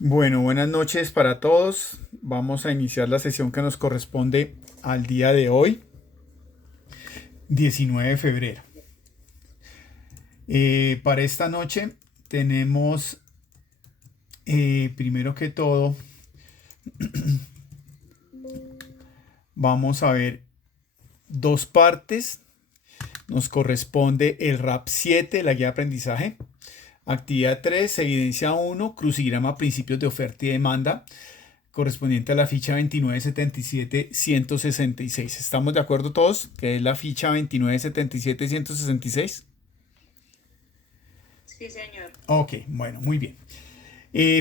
Bueno, buenas noches para todos. Vamos a iniciar la sesión que nos corresponde al día de hoy, 19 de febrero. Para esta noche tenemos, primero que todo, vamos a ver dos partes. Nos corresponde el RAP 7, la guía de aprendizaje. Actividad 3, evidencia 1, crucigrama principios de oferta y demanda, correspondiente a la ficha 2977-166. ¿Estamos de acuerdo todos? Que es la ficha 2977-166. Sí, señor. Ok, bueno, muy bien.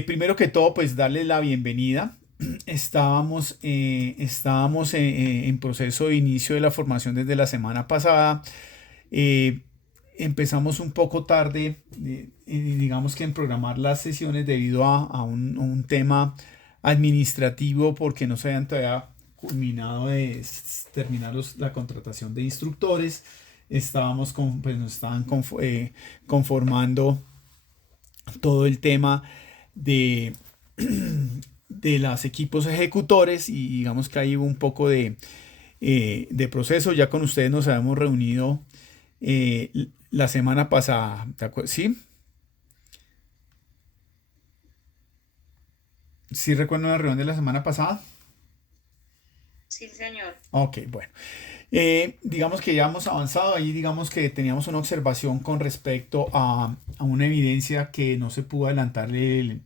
Primero que todo, pues darle la bienvenida. Estábamos en proceso de inicio de la formación desde la semana pasada. Eh, Empezamos un poco tarde, digamos que en programar las sesiones debido a un tema administrativo porque no se habían todavía culminado de terminar la contratación de instructores. Pues nos estaban conformando todo el tema de, de los equipos ejecutores y digamos que ahí hubo un poco de proceso. Ya con ustedes nos habíamos reunido la semana pasada, ¿de acuerdo? ¿Sí? ¿Sí recuerdan la reunión de la semana pasada? Sí, señor. Ok, bueno. Digamos que ya hemos avanzado ahí, digamos que teníamos una observación con respecto a una evidencia que no se pudo adelantar el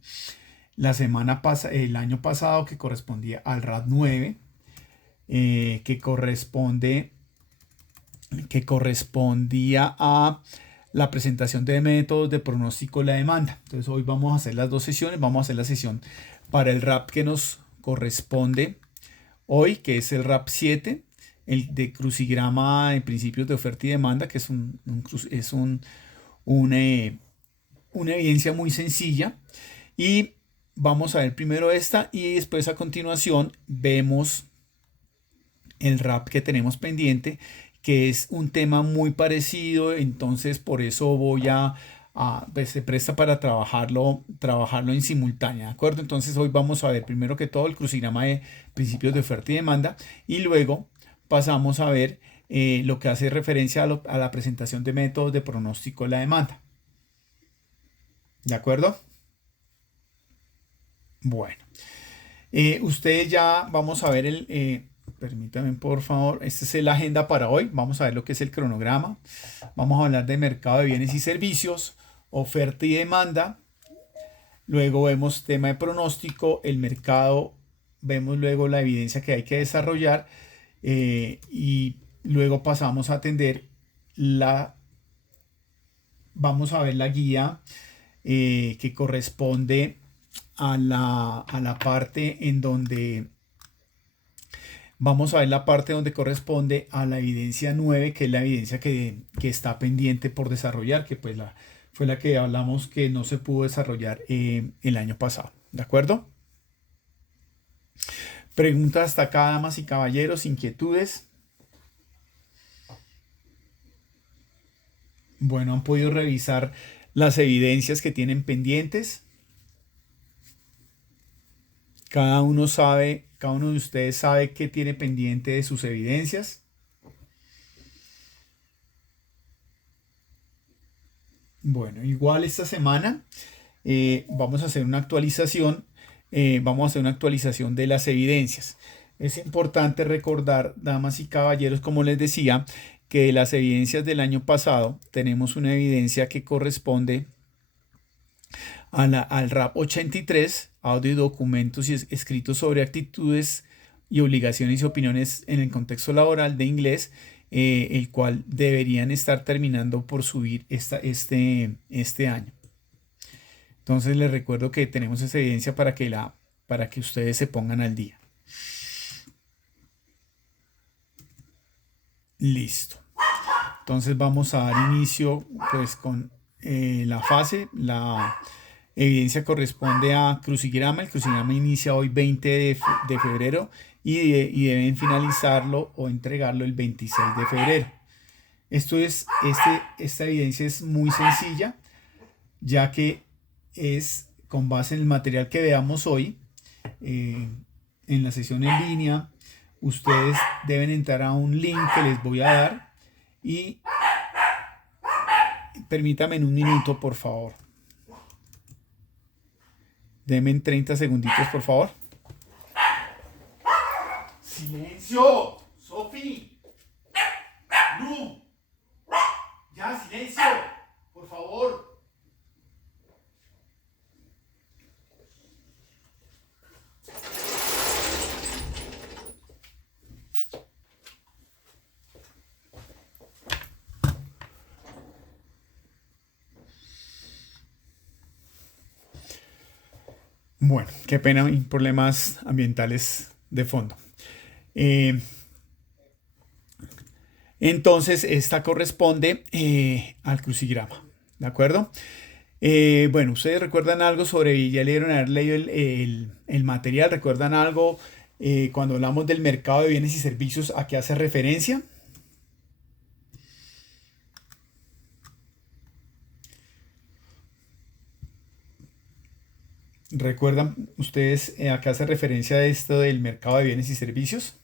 año pasado, que correspondía al RAD 9, que correspondía a la presentación de métodos de pronóstico de la demanda. Entonces hoy vamos a hacer las dos sesiones. Vamos a hacer la sesión para el RAP que nos corresponde hoy, que es el RAP 7, el de crucigrama en principios de oferta y demanda, que un, eh, una evidencia muy sencilla. Y vamos a ver primero esta y después a continuación vemos el RAP que tenemos pendiente, que es un tema muy parecido. Entonces por eso pues se presta para trabajarlo en simultánea, ¿de acuerdo? Entonces hoy vamos a ver primero que todo el crucigrama de principios de oferta y demanda y luego pasamos a ver lo que hace referencia a la presentación de métodos de pronóstico de la demanda, ¿de acuerdo? Bueno, ustedes ya vamos a ver permítanme por favor, esta es la agenda para hoy. Vamos a ver lo que es el cronograma. Vamos a hablar de mercado de bienes y servicios, oferta y demanda. Luego vemos tema de pronóstico, el mercado, vemos luego la evidencia que hay que desarrollar y luego pasamos a atender la, vamos a ver la guía que corresponde a la parte en donde vamos a ver la parte donde corresponde a la evidencia 9, que es la evidencia que está pendiente por desarrollar, que pues fue la que hablamos que no se pudo desarrollar el año pasado. ¿De acuerdo? Preguntas hasta acá, damas y caballeros, inquietudes. Bueno, han podido revisar las evidencias que tienen pendientes. Cada uno de ustedes sabe qué tiene pendiente de sus evidencias. Bueno, igual esta semana vamos a hacer una actualización. Vamos a hacer una actualización de las evidencias. Es importante recordar, damas y caballeros, como les decía, que de las evidencias del año pasado tenemos una evidencia que corresponde al RAP 83, audio y documentos escritos sobre actitudes y obligaciones y opiniones en el contexto laboral de inglés, el cual deberían estar terminando por subir este año. Entonces les recuerdo que tenemos esa evidencia para que ustedes se pongan al día. Listo. Entonces vamos a dar inicio pues con la fase. La evidencia corresponde a crucigrama. El crucigrama inicia hoy 20 de febrero y deben finalizarlo o entregarlo el 26 de febrero. Esta evidencia es muy sencilla, ya que es con base en el material que veamos hoy, en la sesión en línea, ustedes deben entrar a un link que les voy a dar y permítame en un minuto, por favor. Denme 30 segunditos, por favor. ¡Silencio! ¡Sofi! ¡Lu! ¡Ya, silencio! ¡Por favor! Bueno, qué pena, y problemas ambientales de fondo. Eh, entonces, esta corresponde al crucigrama, ¿de acuerdo? Bueno, ¿ustedes recuerdan algo sobre, ya leyeron haber leído el material? ¿Recuerdan algo cuando hablamos del mercado de bienes y servicios, a qué hace referencia? ¿Recuerdan ustedes a qué hace referencia de esto del mercado de bienes y servicios?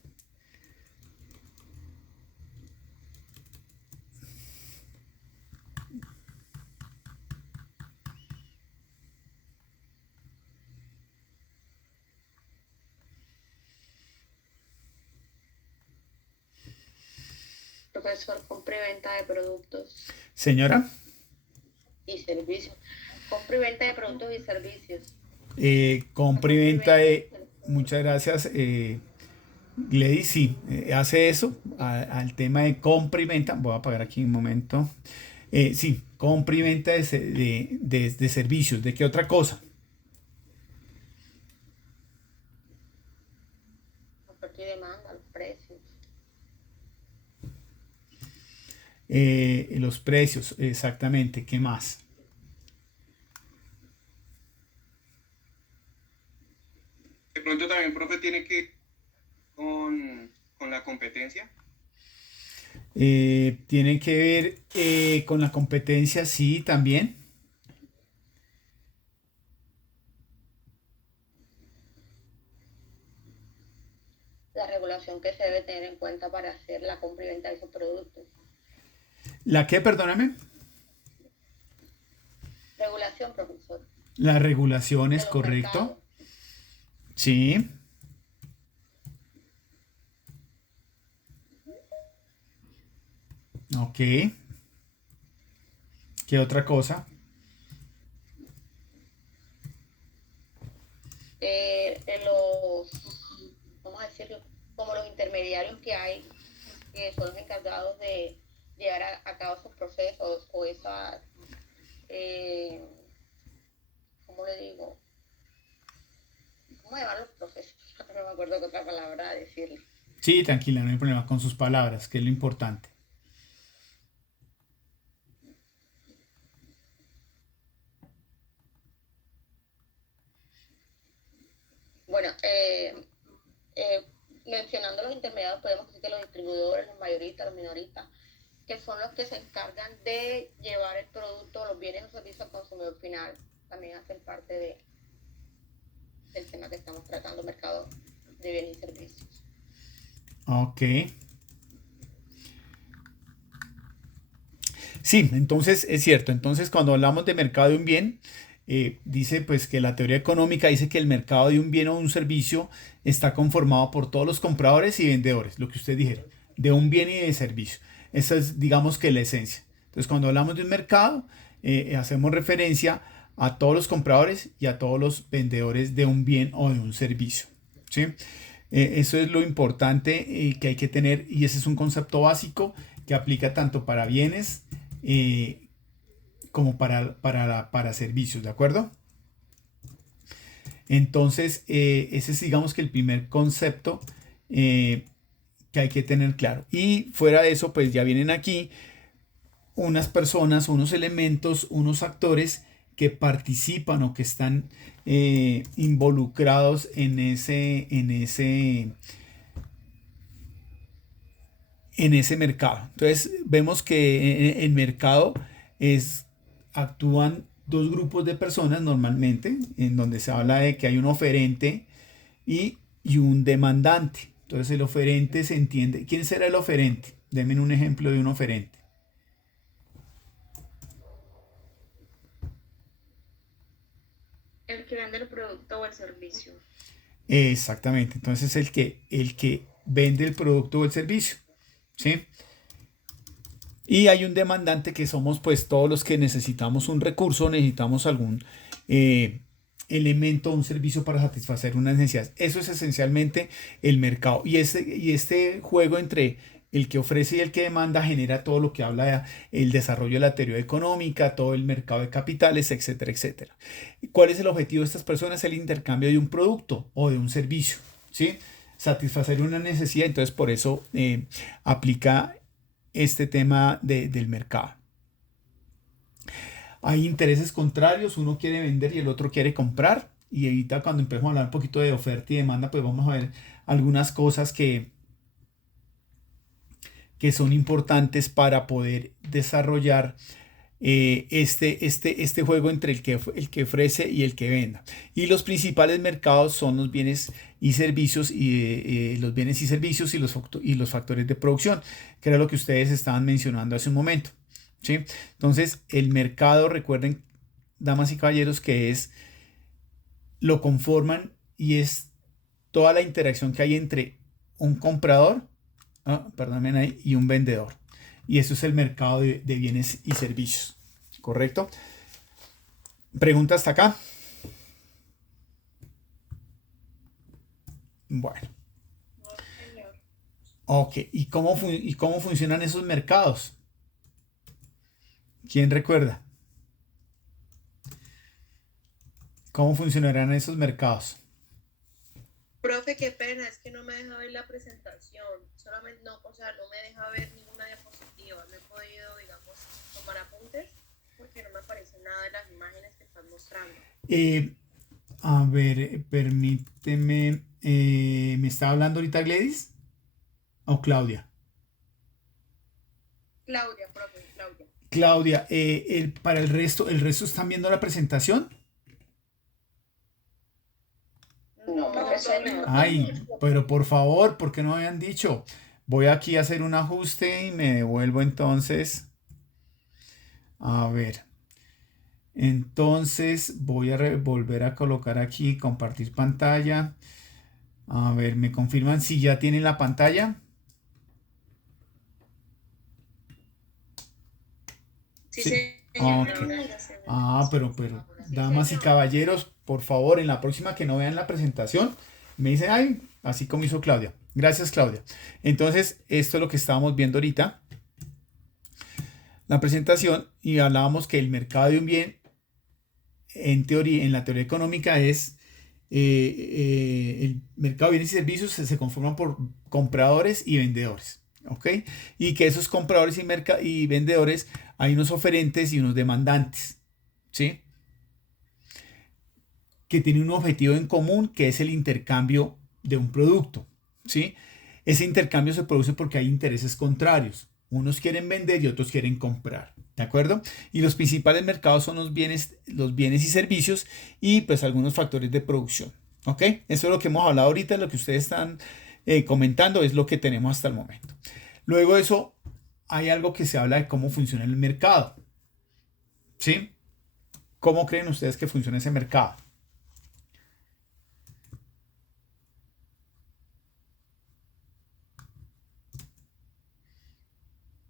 Profesor, compra y venta de productos Señora, y servicios. Compra y venta de productos y servicios. compra y Compra y venta venta de... de Muchas productos. gracias. Gladys, sí, hace eso al tema de compra y venta. Voy a apagar aquí un momento. Sí, compra y venta de servicios. ¿De qué otra cosa? Oferta y demanda, los precios. Los precios, exactamente. ¿Qué más? De pronto también, profe, tiene que ver con la competencia. Tiene que ver con la competencia, sí, también. La regulación que se debe tener en cuenta para hacer la compra y venta de esos productos. ¿La qué, perdóname? Regulación, profesor, La regulación de es los correcto. mercados. Sí. Ok. ¿Qué otra cosa? Vamos a decirlo, como los intermediarios que hay, que son los encargados de llevar a cabo esos procesos o esas, eh, ¿cómo le digo? ¿Cómo llevar los procesos? No me acuerdo qué otra palabra decirle. Sí, tranquila, no hay problema con sus palabras, que es lo importante. Bueno, eh, mencionando los intermediarios, podemos decir que los distribuidores, los mayoristas, los minoristas, que son los que se encargan de llevar el producto, los bienes o servicios al consumidor final, también hacen parte del tema que estamos tratando, mercado de bienes y servicios. Ok. Sí, entonces es cierto. Entonces, cuando hablamos de mercado de un bien, dice pues que la teoría económica dice que el mercado de un bien o un servicio está conformado por todos los compradores y vendedores, lo que usted dijeron, de un bien y de servicio. Esa es, digamos que la esencia. Entonces, cuando hablamos de un mercado, hacemos referencia a todos los compradores y a todos los vendedores de un bien o de un servicio. ¿Sí? Eso es lo importante que hay que tener y ese es un concepto básico que aplica tanto para bienes eh, como para servicios, ¿de acuerdo? Entonces, ese es digamos que el primer concepto eh, que hay que tener claro. Y fuera de eso, pues ya vienen aquí unas personas, unos elementos, unos actores que participan o que están involucrados en ese mercado. Entonces vemos que el mercado actúan dos grupos de personas normalmente, en donde se habla de que hay un oferente y un demandante. Entonces el oferente se entiende. ¿Quién será el oferente? Denme un ejemplo de un oferente. El que vende el producto o el servicio. Exactamente. Entonces el que vende el producto o el servicio. ¿Sí? Y hay un demandante que somos pues todos los que necesitamos un recurso, necesitamos algún eh, elemento, un servicio para satisfacer unas necesidades. Eso es esencialmente el mercado. Y este juego entre el que ofrece y el que demanda genera todo lo que habla de el desarrollo de la teoría económica, todo el mercado de capitales, etcétera, etcétera. ¿Cuál es el objetivo de estas personas? El intercambio de un producto o de un servicio, ¿sí? Satisfacer una necesidad, entonces por eso aplica este tema del mercado. Hay intereses contrarios, uno quiere vender y el otro quiere comprar. Y ahorita cuando empezamos a hablar un poquito de oferta y demanda, pues vamos a ver algunas cosas que son importantes para poder desarrollar este juego entre el que ofrece y el que venda. Y los principales mercados son los bienes y servicios y los bienes y servicios y los factores de producción, que era lo que ustedes estaban mencionando hace un momento. ¿Sí? Entonces, el mercado, recuerden, damas y caballeros, que lo conforman y es toda la interacción que hay entre un comprador, perdónenme ahí, y un vendedor. Y eso es el mercado de bienes y servicios. ¿Correcto? ¿Pregunta hasta acá? Bueno. Ok. ¿Y cómo funcionan esos mercados? ¿Quién recuerda? ¿Cómo funcionarán esos mercados? Profe, qué pena, es que no me deja ver la presentación. Solamente, no, o sea, no me deja ver ninguna diapositiva. No he podido, digamos, tomar apuntes porque no me aparece nada de las imágenes que están mostrando. A ver, permíteme. ¿Me está hablando ahorita Gladys? ¿O Claudia? Claudia, profe, Claudia. Claudia, para el resto están viendo la presentación. No, profesor. Ay, pero por favor, ¿por qué no me habían dicho? Voy aquí a hacer un ajuste y me devuelvo entonces. A ver, entonces voy a volver a colocar aquí, compartir pantalla. A ver, ¿me confirman si ya tienen la pantalla? Sí, Sí. señor. Ok. Pero, damas y caballeros, por favor, en la próxima que no vean la presentación, me dicen, ay, así como hizo Claudia. Gracias, Claudia. Entonces, esto es lo que estábamos viendo ahorita, la presentación, y hablábamos que el mercado de un bien, en teoría, en la teoría económica, es el mercado de bienes y servicios se conforma por compradores y vendedores. ¿Ok? Y que esos compradores y vendedores hay unos oferentes y unos demandantes. ¿Sí? Que tienen un objetivo en común, que es el intercambio de un producto. ¿Sí? Ese intercambio se produce porque hay intereses contrarios. Unos quieren vender y otros quieren comprar. ¿De acuerdo? Y los principales mercados son los bienes y servicios y pues algunos factores de producción. ¿Ok? Eso es lo que hemos hablado ahorita, lo que ustedes están comentando es lo que tenemos hasta el momento. Luego de eso, hay algo que se habla de cómo funciona el mercado. ¿Sí? ¿Cómo creen ustedes que funciona ese mercado?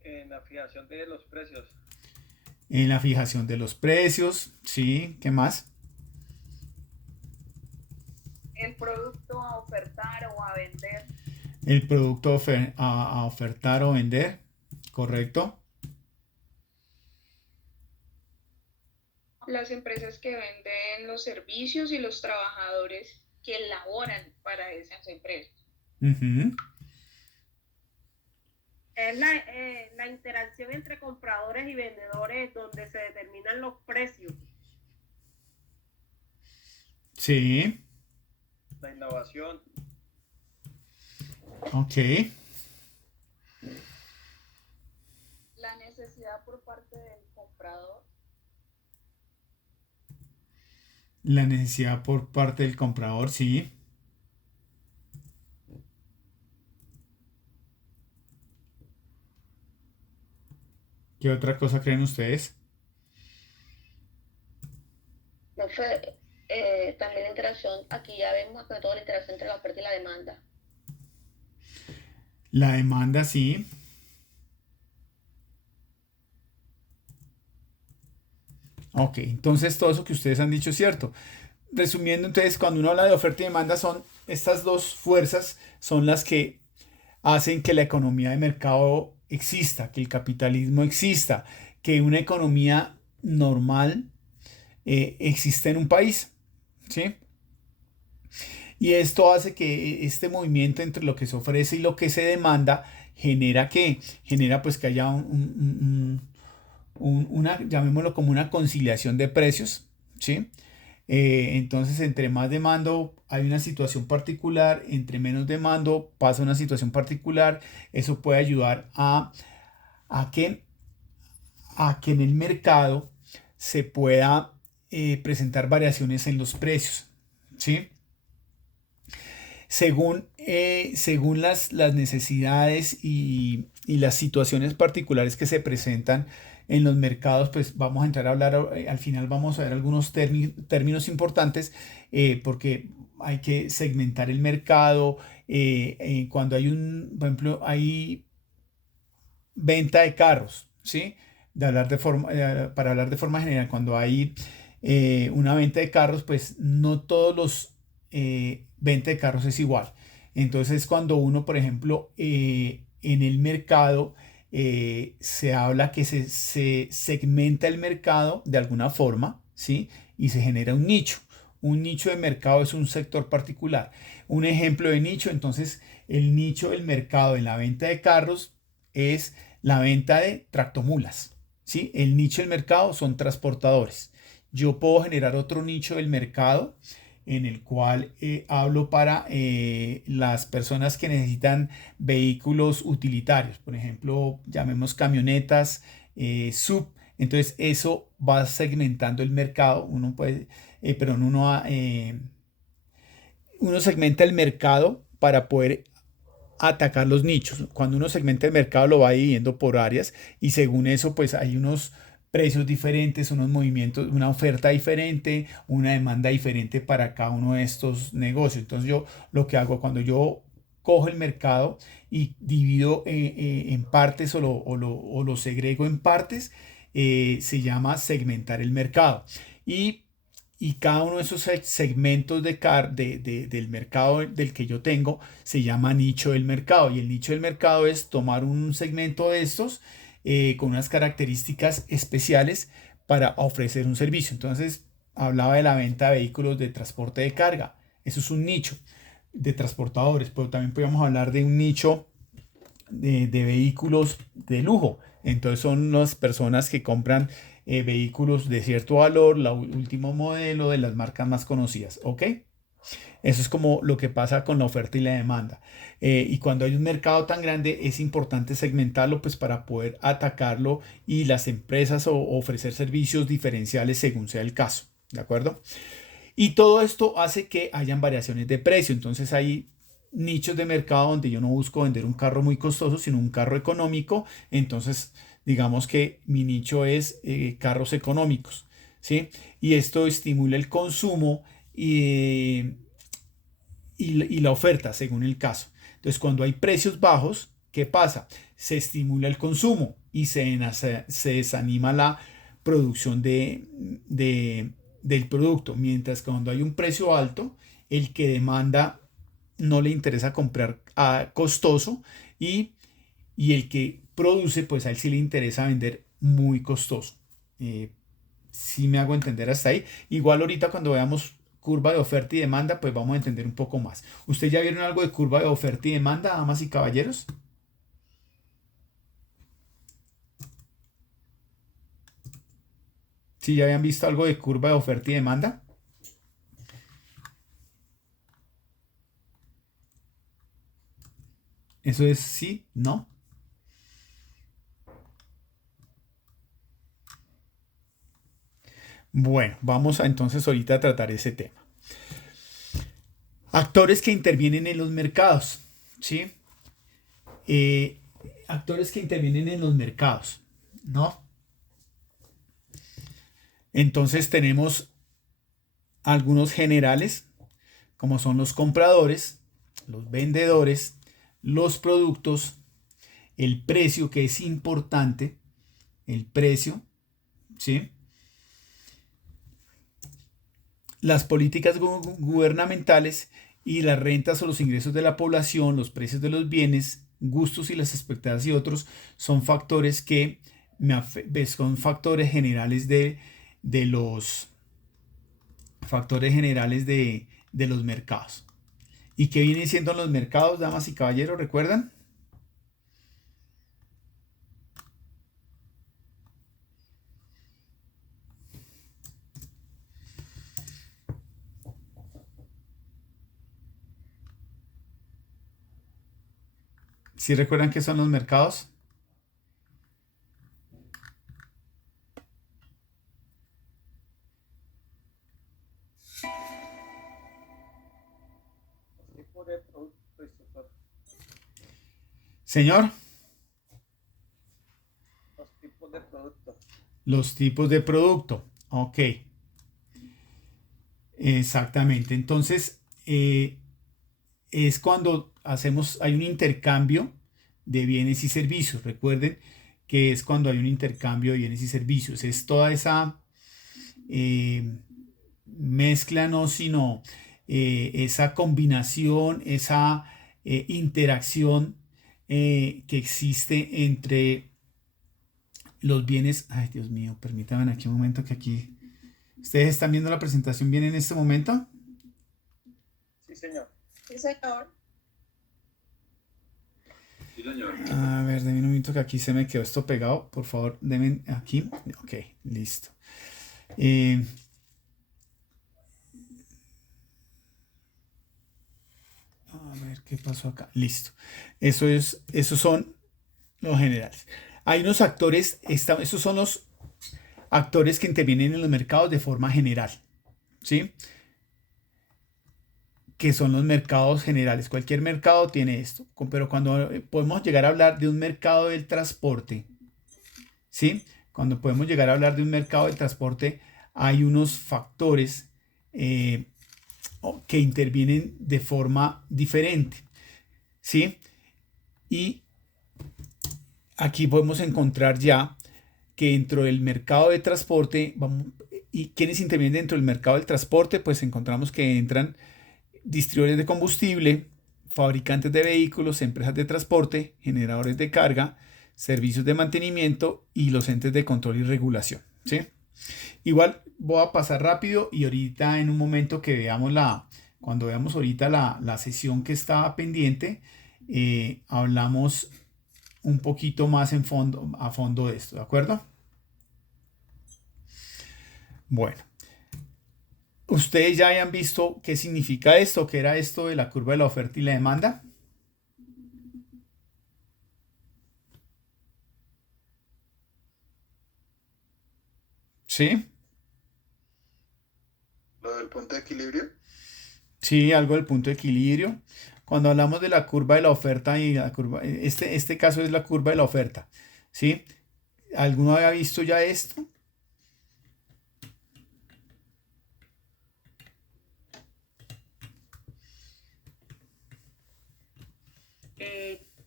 En la fijación de los precios. En la fijación de los precios, ¿sí? ¿Qué más? El producto a ofertar o a vender. El producto a ofertar o vender, ¿correcto? Las empresas que venden los servicios y los trabajadores que laboran para esas empresas. Ujú. Es la interacción entre compradores y vendedores donde se determinan los precios. Sí, La innovación. ok. La necesidad por parte del comprador. La necesidad por parte del comprador, sí. ¿Qué otra cosa creen ustedes? No fue también la interacción, aquí ya vemos que todo la interacción entre la oferta y la demanda. La demanda, sí. Ok, entonces todo eso que ustedes han dicho es cierto. Resumiendo, entonces, cuando uno habla de oferta y demanda, son estas dos fuerzas, son las que hacen que la economía de mercado exista, que el capitalismo exista, que una economía normal exista en un país, ¿sí? Y esto hace que este movimiento entre lo que se ofrece y lo que se demanda genera pues que haya una, llamémoslo como una conciliación de precios, ¿sí? Entonces, entre más demando hay una situación particular, entre menos demando pasa una situación particular. Eso puede ayudar a que, a que en el mercado se pueda presentar variaciones en los precios, ¿sí? Según las necesidades y las situaciones particulares que se presentan en los mercados, pues vamos a entrar a hablar, al final vamos a ver algunos términos importantes, porque hay que segmentar el mercado. Cuando hay por ejemplo, hay venta de carros, ¿sí? Para hablar de forma general, cuando hay una venta de carros, pues no todos los venta de carros es igual. Entonces, cuando uno, por ejemplo, en el mercado, se habla que se segmenta el mercado de alguna forma, ¿sí? Y se genera un nicho. Un nicho de mercado es un sector particular. Un ejemplo de nicho, entonces, el nicho del mercado en la venta de carros es la venta de tractomulas, ¿sí? El nicho del mercado son transportadores. Yo puedo generar otro nicho del mercado en el cual hablo para las personas que necesitan vehículos utilitarios, por ejemplo, llamemos camionetas, sub. Entonces eso va segmentando el mercado. Uno puede, perdón, uno segmenta el mercado para poder atacar los nichos. Cuando uno segmenta el mercado lo va dividiendo por áreas y según eso pues hay unos precios diferentes, unos movimientos, una oferta diferente, una demanda diferente para cada uno de estos negocios. Entonces yo lo que hago cuando yo cojo el mercado y divido en partes o lo segrego en partes, se llama segmentar el mercado. Y cada uno de esos segmentos del mercado del que yo tengo se llama nicho del mercado. Y el nicho del mercado es tomar un segmento de estos con unas características especiales para ofrecer un servicio. Entonces, hablaba de la venta de vehículos de transporte de carga. Eso es un nicho de transportadores, pero también podríamos hablar de un nicho de vehículos de lujo. Entonces son las personas que compran vehículos de cierto valor, último modelo de las marcas más conocidas. ¿Ok? Eso es como lo que pasa con la oferta y la demanda. Y cuando hay un mercado tan grande es importante segmentarlo pues para poder atacarlo y las empresas ofrecer servicios diferenciales según sea el caso. ¿De acuerdo? Y todo esto hace que hayan variaciones de precio. Entonces hay nichos de mercado donde yo no busco vender un carro muy costoso, sino un carro económico. Entonces, digamos que mi nicho es carros económicos, ¿sí? Y esto estimula el consumo y la oferta según el caso. Entonces, cuando hay precios bajos, ¿qué pasa? Se estimula el consumo y se desanima la producción del producto. Mientras que cuando hay un precio alto, el que demanda no le interesa comprar a costoso y, y el que produce, pues a él sí le interesa vender muy costoso. Si me hago entender hasta ahí. Igual ahorita cuando veamos curva de oferta y demanda, pues vamos a entender un poco más. ¿Ustedes ya vieron algo de curva de oferta y demanda, damas y caballeros? ¿Sí ya habían visto algo de curva de oferta y demanda? Eso es sí, no. Bueno, vamos a entonces ahorita a tratar ese tema. Actores que intervienen en los mercados, ¿sí? Eh, Actores que intervienen en los mercados, ¿no? Entonces tenemos algunos generales, como son los compradores, los vendedores, los productos, el precio, que es importante, el precio, ¿sí? Las políticas gubernamentales y las rentas o los ingresos de la población, los precios de los bienes, gustos y las expectativas y otros son factores que son factores generales de los factores generales de los mercados. ¿Y qué vienen siendo los mercados, damas y caballeros? ¿Recuerdan? ¿Sí recuerdan qué son los mercados? Los tipos de productos, instructor. Señor, Los tipos de productos. los tipos de producto. Ok, exactamente. Entonces, es cuando hay un intercambio de bienes y servicios. Recuerden que es cuando hay un intercambio de bienes y servicios. Es toda esa mezcla, no, sino esa combinación, esa interacción que existe entre los bienes. Ay, Dios mío, permítanme aquí un momento que aquí. ¿Ustedes están viendo la presentación bien en este momento? Sí, señor. Sí, señor. Sí, señor. A ver, denme un momento que aquí se me quedó esto pegado. Por favor, denme aquí. Ok, listo. A ver qué pasó acá. Listo. Esos son los generales. Hay unos actores, esos son los actores que intervienen en los mercados de forma general, ¿sí? Que son los mercados generales. Cualquier mercado tiene esto, pero cuando podemos llegar a hablar de un mercado del transporte, ¿sí? Cuando podemos llegar a hablar de un mercado del transporte, hay unos factores que intervienen de forma diferente, ¿sí? Y aquí podemos encontrar ya que dentro del mercado de transporte, ¿y quiénes intervienen dentro del mercado del transporte? Pues encontramos que entran distribuidores de combustible, fabricantes de vehículos, empresas de transporte, generadores de carga, servicios de mantenimiento y los entes de control y regulación, ¿sí? Igual voy a pasar rápido y ahorita en un momento que veamos cuando veamos ahorita la sesión que estaba pendiente, hablamos un poquito más a fondo de esto, ¿de acuerdo? Bueno, ¿ustedes ya hayan visto qué significa esto? ¿Qué era esto de la curva de la oferta y la demanda? ¿Sí? ¿Lo del punto de equilibrio? Sí, algo del punto de equilibrio. Cuando hablamos de la curva de la oferta y la curva, este caso es la curva de la oferta, ¿sí? ¿Alguno había visto ya esto?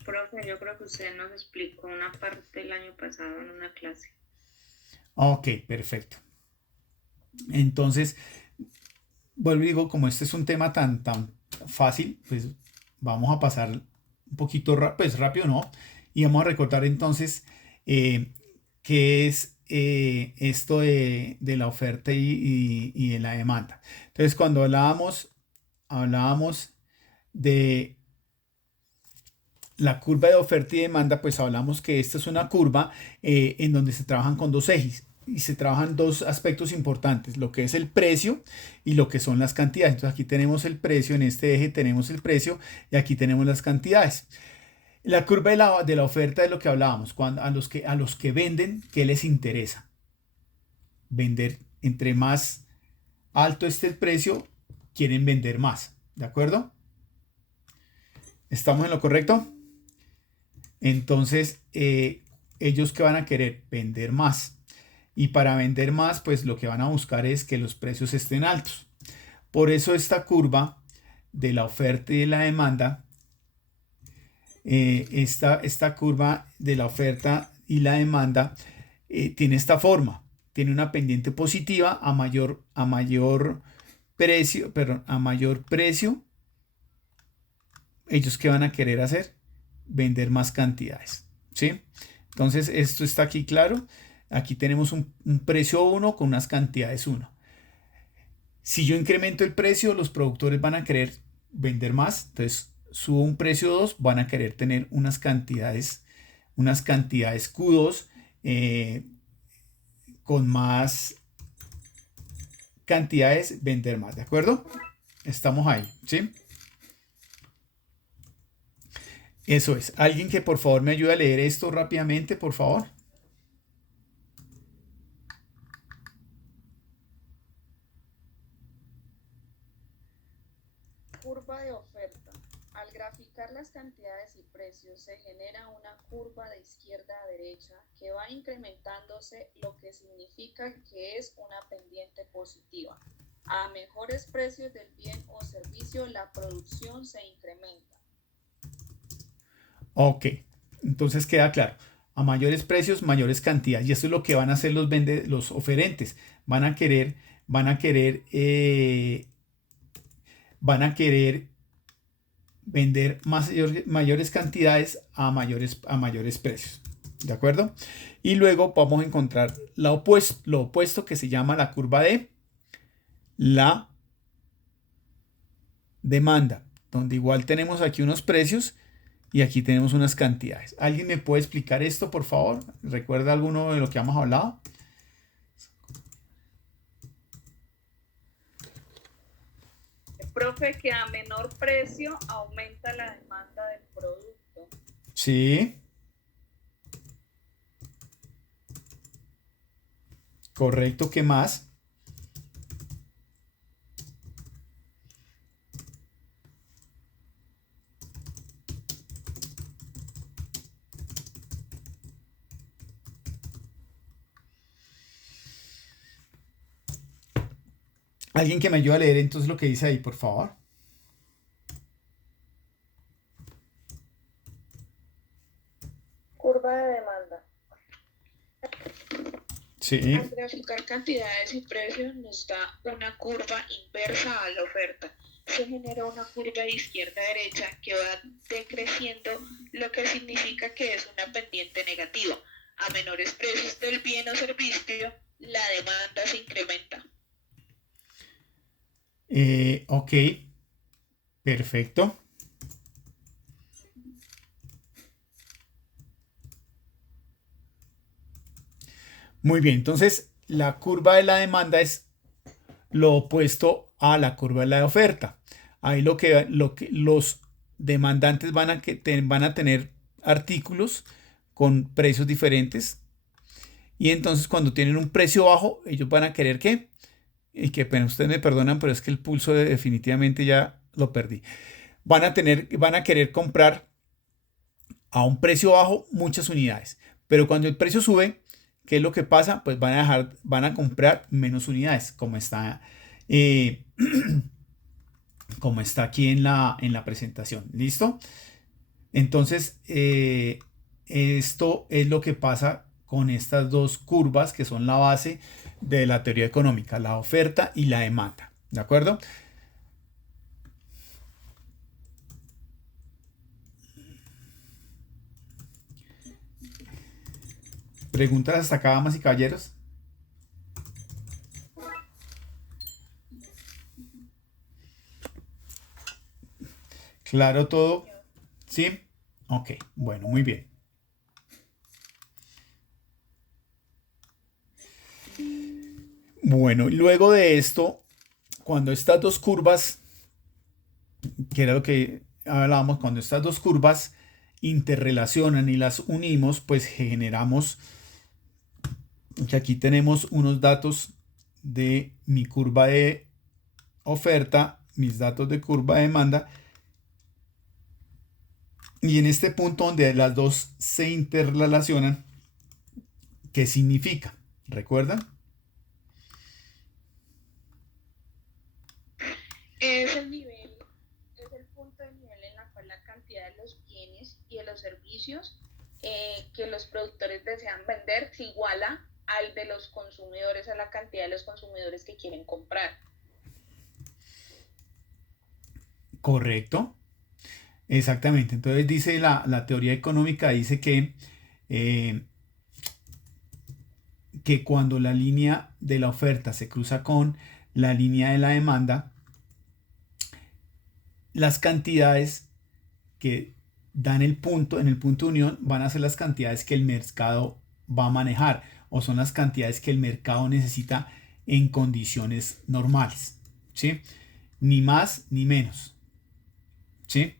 Profe, yo creo que usted nos explicó una parte el año pasado en una clase. Ok, perfecto. Entonces, vuelvo y digo, como este es un tema tan fácil, pues vamos a pasar un poquito pues rápido, ¿no? Y vamos a recordar entonces qué es esto de la oferta y de la demanda. Entonces, cuando hablábamos de la curva de oferta y demanda, pues hablamos que esta es una curva en donde se trabajan con dos ejes y se trabajan dos aspectos importantes, lo que es el precio y lo que son las cantidades. Entonces aquí tenemos el precio, en este eje tenemos el precio y aquí tenemos las cantidades. La curva de la oferta es lo que hablábamos, a los que venden, ¿qué les interesa? Vender entre más alto esté el precio, quieren vender más. ¿De acuerdo? ¿Estamos en lo correcto? Entonces, ellos que van a querer vender más. Y para vender más, pues lo que van a buscar es que los precios estén altos. Por eso esta curva de la oferta y de la demanda, esta curva de la oferta y la demanda tiene esta forma. Tiene una pendiente positiva a mayor precio, perdón, a mayor precio. ¿Ellos qué van a querer hacer? Vender más cantidades, ¿sí? Entonces, esto está aquí claro. Aquí tenemos un precio 1 con unas cantidades 1. Si yo incremento el precio, los productores van a querer vender más. Entonces, subo un precio 2, van a querer tener unas cantidades Q2 con más cantidades, vender más. ¿De acuerdo? Estamos ahí, ¿sí? Eso es. Alguien que por favor me ayude a leer esto rápidamente, por favor. Curva de oferta. Al graficar las cantidades y precios se genera una curva de izquierda a derecha que va incrementándose, lo que significa que es una pendiente positiva. A mejores precios del bien o servicio, la producción se incrementa. Ok, entonces queda claro. A mayores precios, mayores cantidades. Y eso es lo que van a hacer los oferentes. Van a querer vender mayores cantidades a mayores precios. ¿De acuerdo? Y luego vamos a encontrar lo opuesto que se llama la curva de la demanda, donde igual tenemos aquí unos precios y aquí tenemos unas cantidades. ¿Alguien me puede explicar esto, por favor? ¿Recuerda alguno de lo que hemos hablado? Profe, que a menor precio aumenta la demanda del producto. Sí. Correcto, ¿qué más? Alguien que me ayude a leer entonces lo que dice ahí, por favor. Curva de demanda. Sí. Al graficar cantidades y precios nos da una curva inversa a la oferta. Se genera una curva de izquierda a derecha que va decreciendo, lo que significa que es una pendiente negativa. A menores precios del bien o servicio, la demanda se incrementa. Ok, perfecto. Muy bien, entonces la curva de la demanda es lo opuesto a la curva de la oferta. Ahí lo que los demandantes van a tener artículos con precios diferentes. Y entonces cuando tienen un precio bajo, ellos van a querer ¿qué? Y que bueno, ustedes me perdonan, pero es que el pulso definitivamente ya lo perdí. Van a querer comprar a un precio bajo muchas unidades. Pero cuando el precio sube, ¿qué es lo que pasa? Pues van a comprar menos unidades, como está, como está aquí en la presentación. ¿Listo? Entonces, esto es lo que pasa con estas dos curvas que son la base de la teoría económica, la oferta y la demanda. ¿De acuerdo? ¿Preguntas hasta acá, damas y caballeros? ¿Claro todo? ¿Sí? Ok, bueno, muy bien. Bueno, luego de esto, cuando estas dos curvas, que era lo que hablábamos, cuando estas dos curvas interrelacionan y las unimos, pues generamos que aquí tenemos unos datos de mi curva de oferta, mis datos de curva de demanda, y en este punto donde las dos se interrelacionan, ¿qué significa? ¿Recuerdan? Es el nivel, es el punto de nivel en la cual la cantidad de los bienes y de los servicios que los productores desean vender se iguala al de los consumidores, a la cantidad de los consumidores que quieren comprar. Correcto. Exactamente. Entonces dice la teoría económica, dice que cuando la línea de la oferta se cruza con la línea de la demanda, las cantidades que dan en el punto de unión van a ser las cantidades que el mercado va a manejar, o son las cantidades que el mercado necesita en condiciones normales, ¿sí? Ni más ni menos, ¿sí?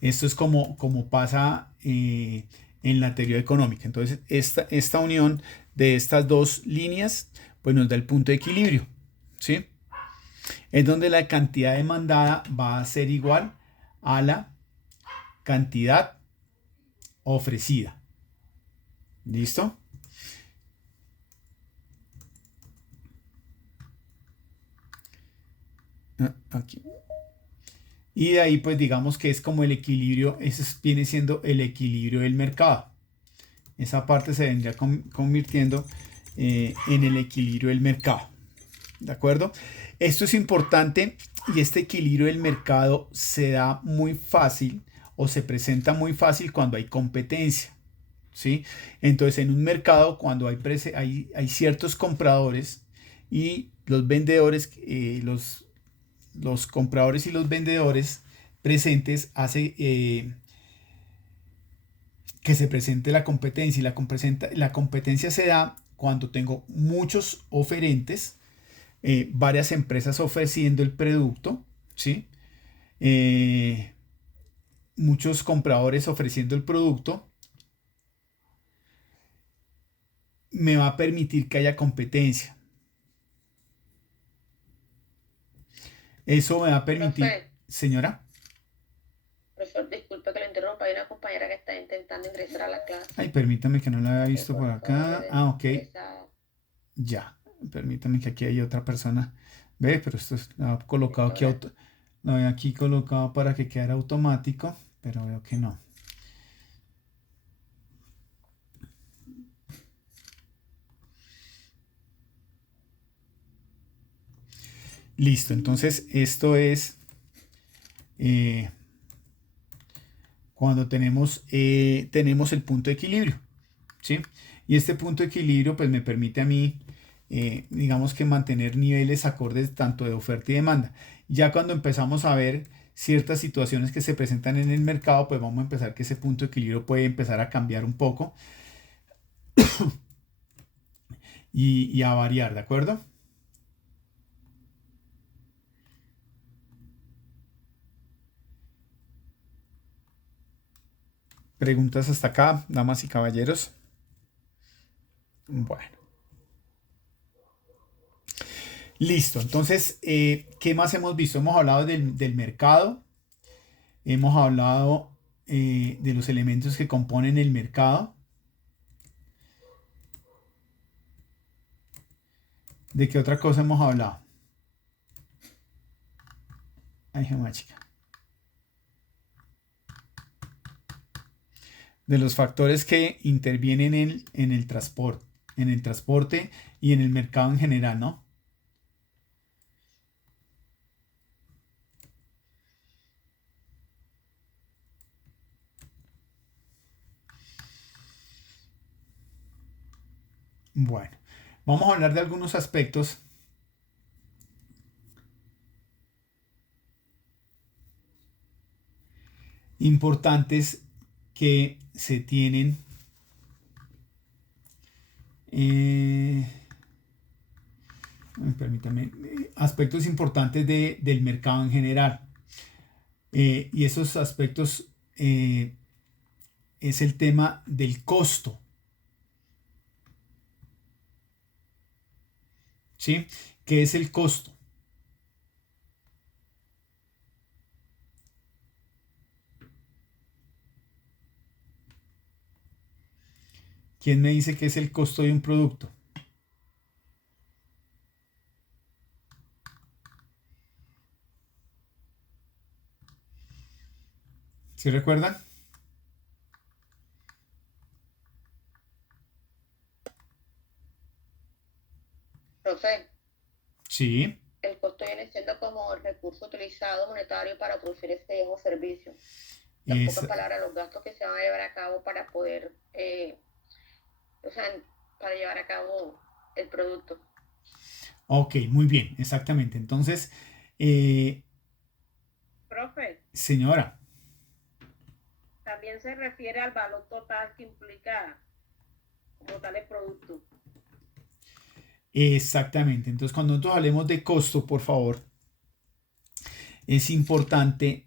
Esto es como pasa en la teoría económica. Entonces, esta unión de estas dos líneas, pues nos da el punto de equilibrio, ¿sí? Es donde la cantidad demandada va a ser igual a la cantidad ofrecida. ¿Listo? Aquí. Y de ahí pues digamos que es como el equilibrio, ese viene siendo el equilibrio del mercado. Esa parte se vendría convirtiendo en el equilibrio del mercado. ¿De acuerdo? Esto es importante, y este equilibrio del mercado se da muy fácil o se presenta muy fácil cuando hay competencia, ¿sí? Entonces en un mercado cuando hay ciertos compradores y los vendedores, los compradores y los vendedores presentes hace que se presente la competencia, y la competencia se da cuando tengo muchos oferentes, varias empresas ofreciendo el producto, ¿sí? Muchos compradores ofreciendo el producto, me va a permitir que haya competencia. Eso me va a permitir, Profe. señora. Profesor, disculpe que lo interrumpa, hay una compañera que está intentando ingresar a la clase. Ay, permítame que no la había visto por acá. Ah, ok. Esa... Ya. Permítame que aquí hay otra persona. Ve, pero esto es colocado aquí, lo había aquí colocado para que quedara automático, pero veo que no. Listo, entonces esto es cuando tenemos el punto de equilibrio, ¿sí? Y este punto de equilibrio pues me permite a mí, digamos que mantener niveles acordes tanto de oferta y demanda. Ya cuando empezamos a ver ciertas situaciones que se presentan en el mercado, pues vamos a empezar que ese punto de equilibrio puede empezar a cambiar un poco y a variar, ¿de acuerdo? ¿Preguntas hasta acá, damas y caballeros? Bueno. Listo, entonces, ¿qué más hemos visto? Hemos hablado del mercado, hemos hablado de los elementos que componen el mercado. ¿De qué otra cosa hemos hablado? Ay, chica. De los factores que intervienen en el transporte y en el mercado en general, ¿no? Bueno, vamos a hablar de algunos aspectos importantes que se tienen permítame, aspectos importantes del mercado en general, y esos aspectos es el tema del costo. ¿sí? ¿Qué es el costo? ¿Quién me dice qué es el costo de un producto? ¿Sí recuerdan? Profe, Sí. el costo viene siendo como el recurso utilizado monetario para producir ese bien o servicio. En Es, pocas palabras, los gastos que se van a llevar a cabo para poder, o sea, para llevar a cabo el producto. ok, muy bien, exactamente. Entonces, eh, Profe, señora, también se refiere al valor total que implica como tal el producto. exactamente. Entonces, cuando nosotros hablemos de costo, por favor, es importante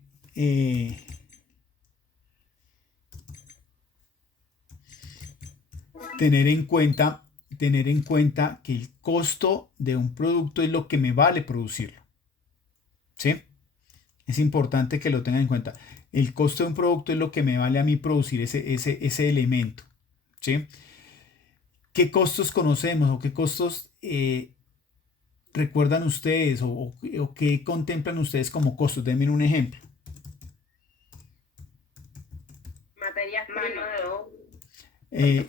tener en cuenta, tener en cuenta que el costo de un producto es lo que me vale producirlo. ¿Sí? Es importante que lo tengan en cuenta. El costo de un producto es lo que me vale a mí producir ese elemento. ¿Sí? ¿Qué costos conocemos o qué costos recuerdan ustedes o qué contemplan ustedes como costos? Denme un ejemplo. Materias Mano primas. de obra,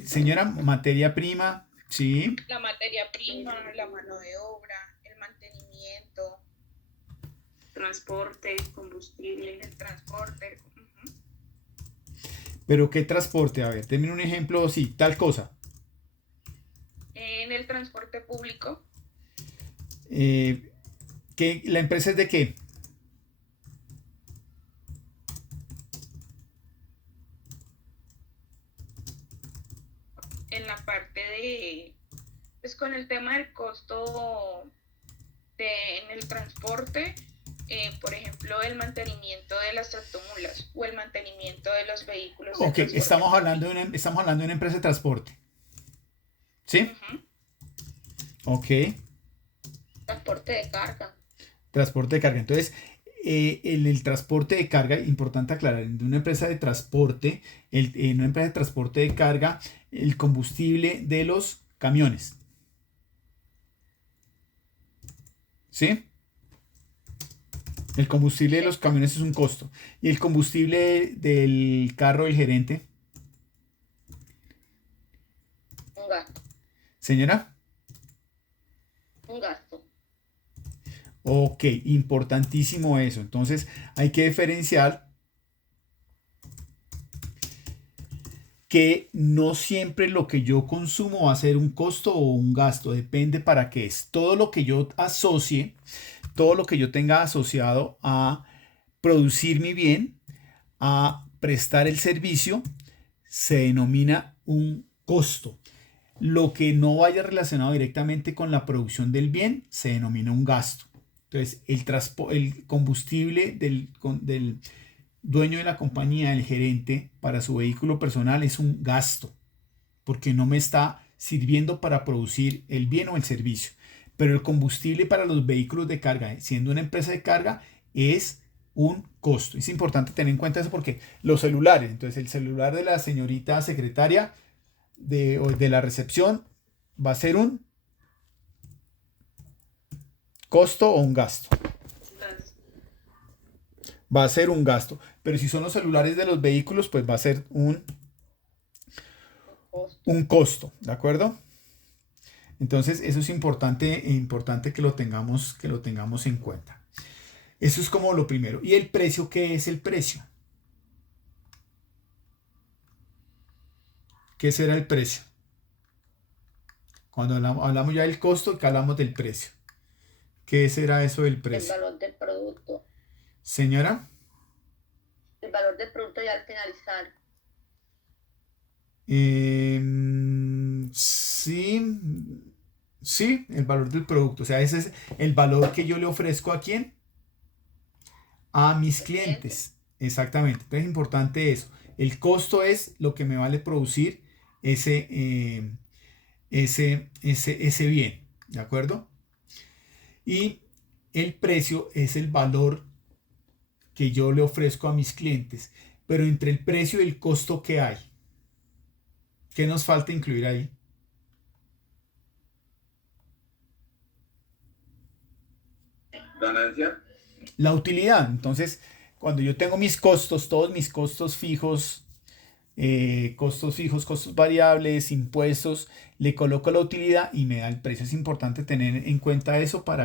Señora, materia prima, sí. la materia prima, la mano de obra, el mantenimiento, transporte, combustible, el transporte. Ujú. Pero ¿qué transporte? A ver, denme un ejemplo, sí, tal cosa. En el transporte público, ¿La empresa es de qué? en la parte de, pues con el tema del costo en el transporte, por ejemplo, el mantenimiento de las tractomulas o el mantenimiento de los vehículos de Ok, transporte estamos hablando público. estamos hablando de una empresa de transporte. ¿Sí? Ujú. Ok, Transporte de carga. transporte de carga. Entonces, en el transporte de carga, importante aclarar, en una empresa de transporte, en una empresa de transporte de carga, el combustible de los camiones. ¿Sí? El combustible de Sí, los camiones es un costo. Y el combustible del carro del gerente, un gasto. señora. Un gasto. Ok, importantísimo eso. Entonces hay que diferenciar que no siempre lo que yo consumo va a ser un costo o un gasto. Depende para qué es. Todo lo que yo asocie, todo lo que yo tenga asociado a producir mi bien, a prestar el servicio, se denomina un costo. Lo que no vaya relacionado directamente con la producción del bien se denomina un gasto. Entonces, el combustible del dueño de la compañía, el gerente, para su vehículo personal es un gasto, porque no me está sirviendo para producir el bien o el servicio. Pero el combustible para los vehículos de carga, siendo una empresa de carga, es un costo. Es importante tener en cuenta eso porque los celulares, entonces el celular de la señorita secretaria de la recepción va a ser un costo o un gasto. Va a ser un gasto. Pero si son los celulares de los vehículos, pues va a ser un costo, ¿de acuerdo? Entonces, eso es importante que lo tengamos en cuenta. Eso es como lo primero. ¿Y el precio? ¿Qué es el precio? ¿Qué será el precio? Cuando hablamos ya del costo, que hablamos del precio. ¿Qué será eso del El precio? valor del producto. Señora, El valor del producto ya al finalizar. sí, sí, el valor del producto. O sea, ese es el valor que yo le ofrezco a quién, a mis El cliente. clientes. Exactamente. Entonces es importante eso. El costo es lo que me vale producir ese bien. ¿De acuerdo? Y el precio es el valor que yo le ofrezco a mis clientes. Pero entre el precio y el costo que hay, ¿qué nos falta incluir ahí? Ganancia. La utilidad. Entonces, cuando yo tengo mis costos, todos mis costos fijos, costos variables, impuestos, le coloco la utilidad y me da el precio. Es importante tener en cuenta eso para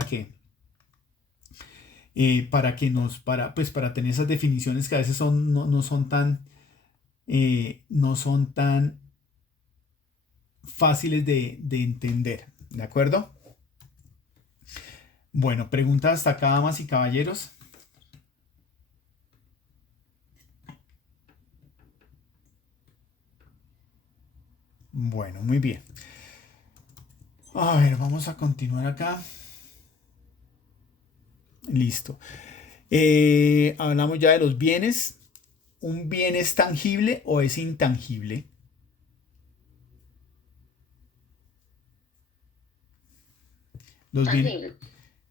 tener esas definiciones que a veces no son tan fáciles de entender. ¿De acuerdo? Bueno, preguntas hasta acá, damas y caballeros. Bueno, muy bien. A ver, vamos a continuar acá. Listo. Hablamos ya de los bienes. ¿Un bien es tangible o es intangible? Los bienes.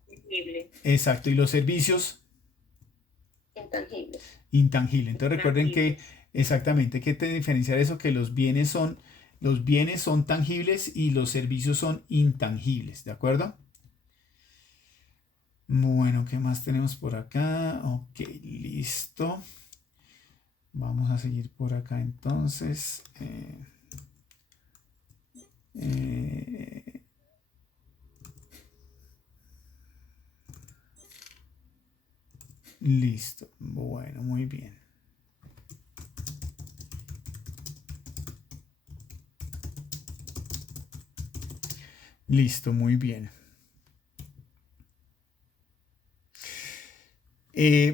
Tangible, Tangible. Exacto. ¿Y los servicios? intangible. Intangible. Entonces recuerden que exactamente que te diferenciar eso, que los bienes son tangibles y los servicios son intangibles, ¿de acuerdo? Bueno, ¿qué más tenemos por acá? Ok, listo. Vamos a seguir por acá entonces. Listo. Bueno, muy bien. Listo, muy bien.